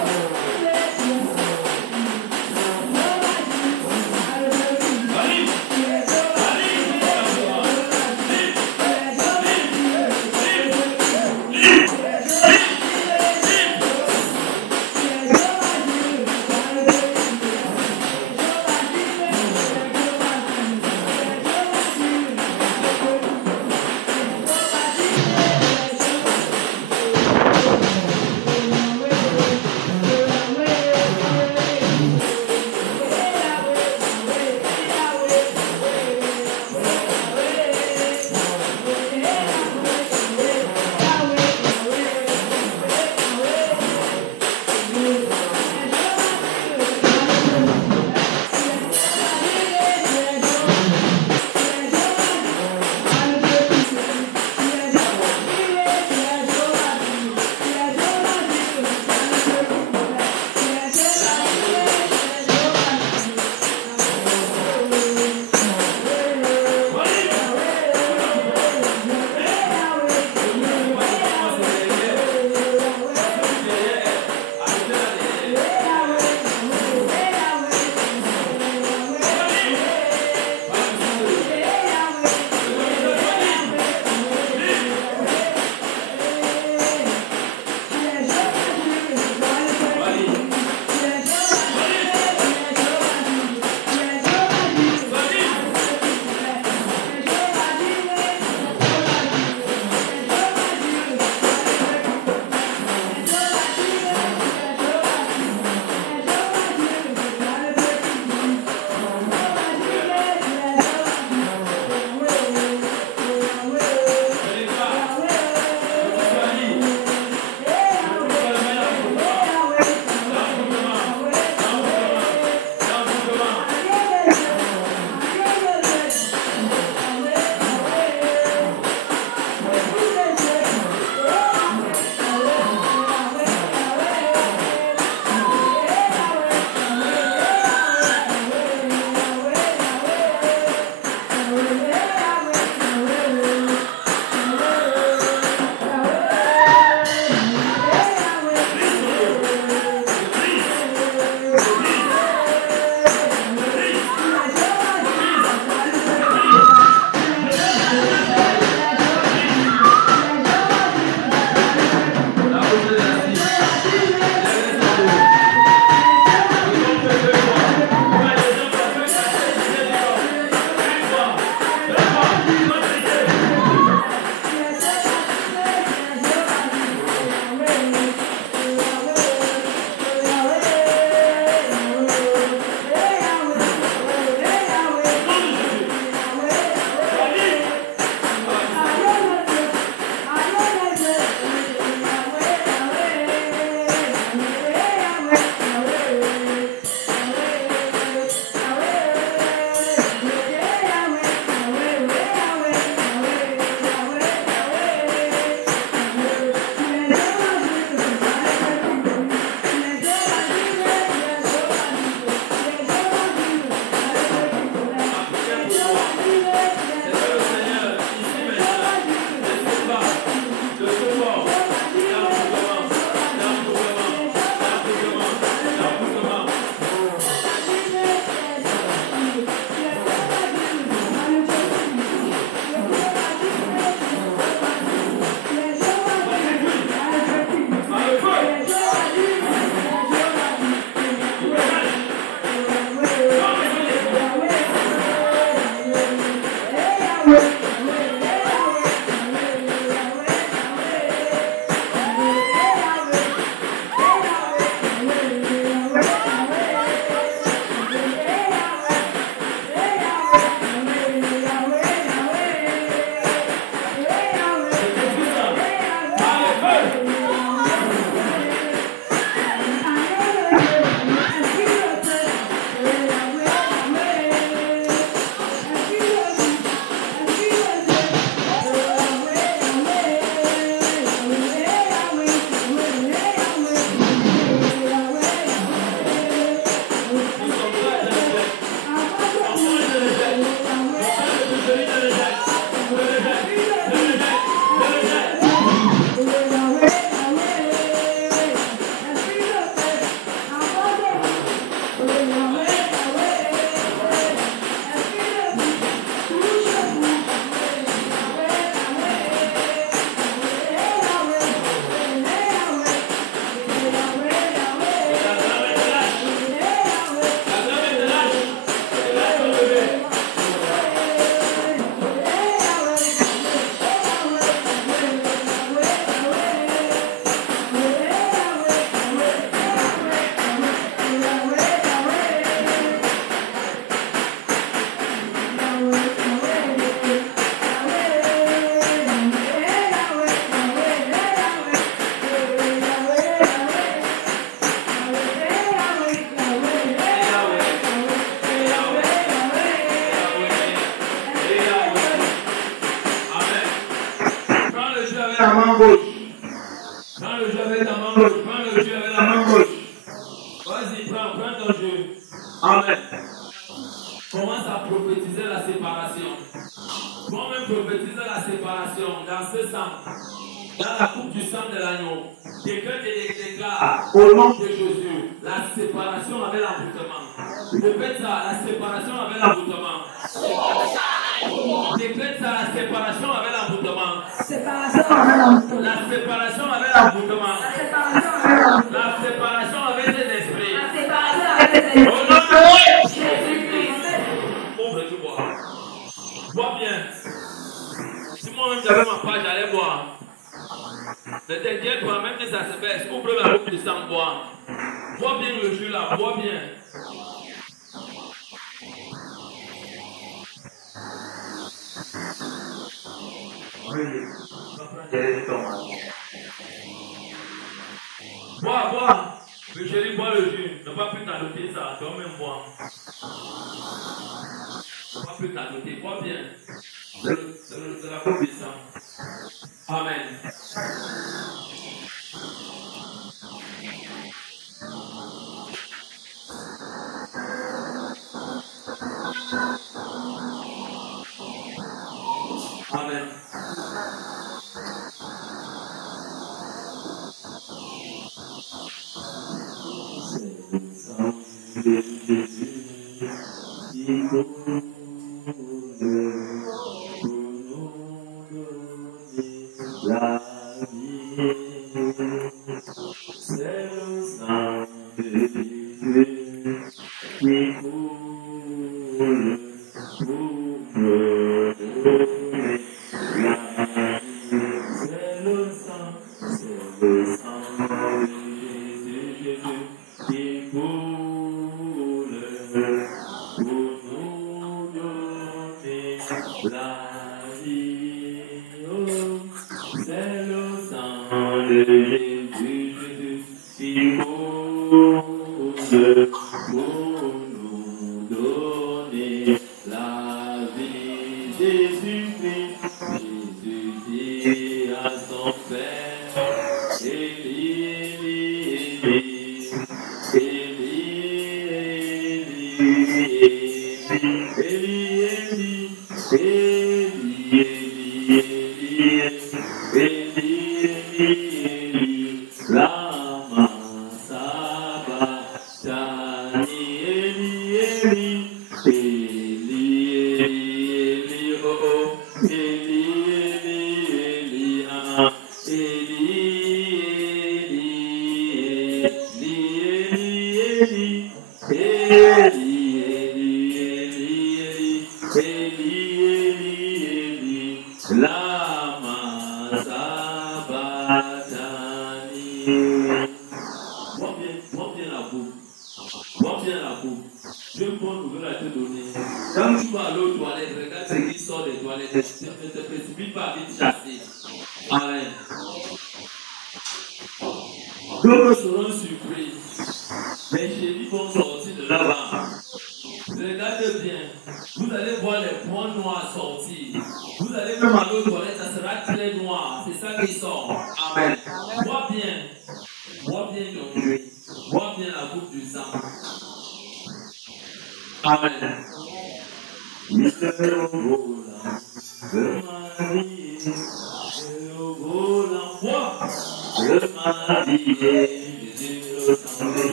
Dieu. Amen. Commence à prophétiser la séparation. Moi-même prophétiser la séparation dans ce sang, dans la coupe du sang de l'agneau. Quelqu'un déclare au nom de Jésus la séparation avec l'envoûtement. Répète ça, la séparation avec l'envoûtement. Déclare ça, la séparation avec l'envoûtement. La séparation avec l'envoûtement. La séparation avec les esprits. Au nom de Jésus-Christ. Ouvre, tu bois. Bois bien. Si moi-même j'avais ma page, j'allais boire. Ne t'inquiète pas, même si ça se baisse, ouvre la coupe du sang, bois. Bois bien le jus là, bois bien. Bois. Le chéri, bois le jus. Ne pas plus t'adopter ça, toi-même bois. Ne pas plus t'adopter, bois bien. C'est la coupe du sang. Amen. Amen.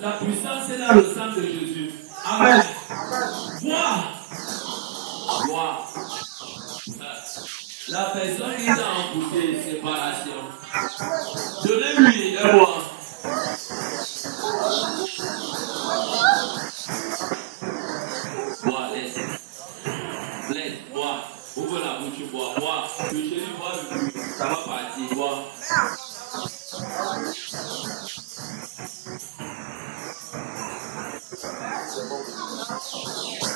La puissance est dans le sang de Jésus. Amen. Bois. La personne qui t'a amputé, séparation. Donnez-lui un bois. Bois, laisse. Bois. Ouvre la bouche, bois. Bois. Le chéri, bois le plus. Ça va partir. Bois. C'est bon.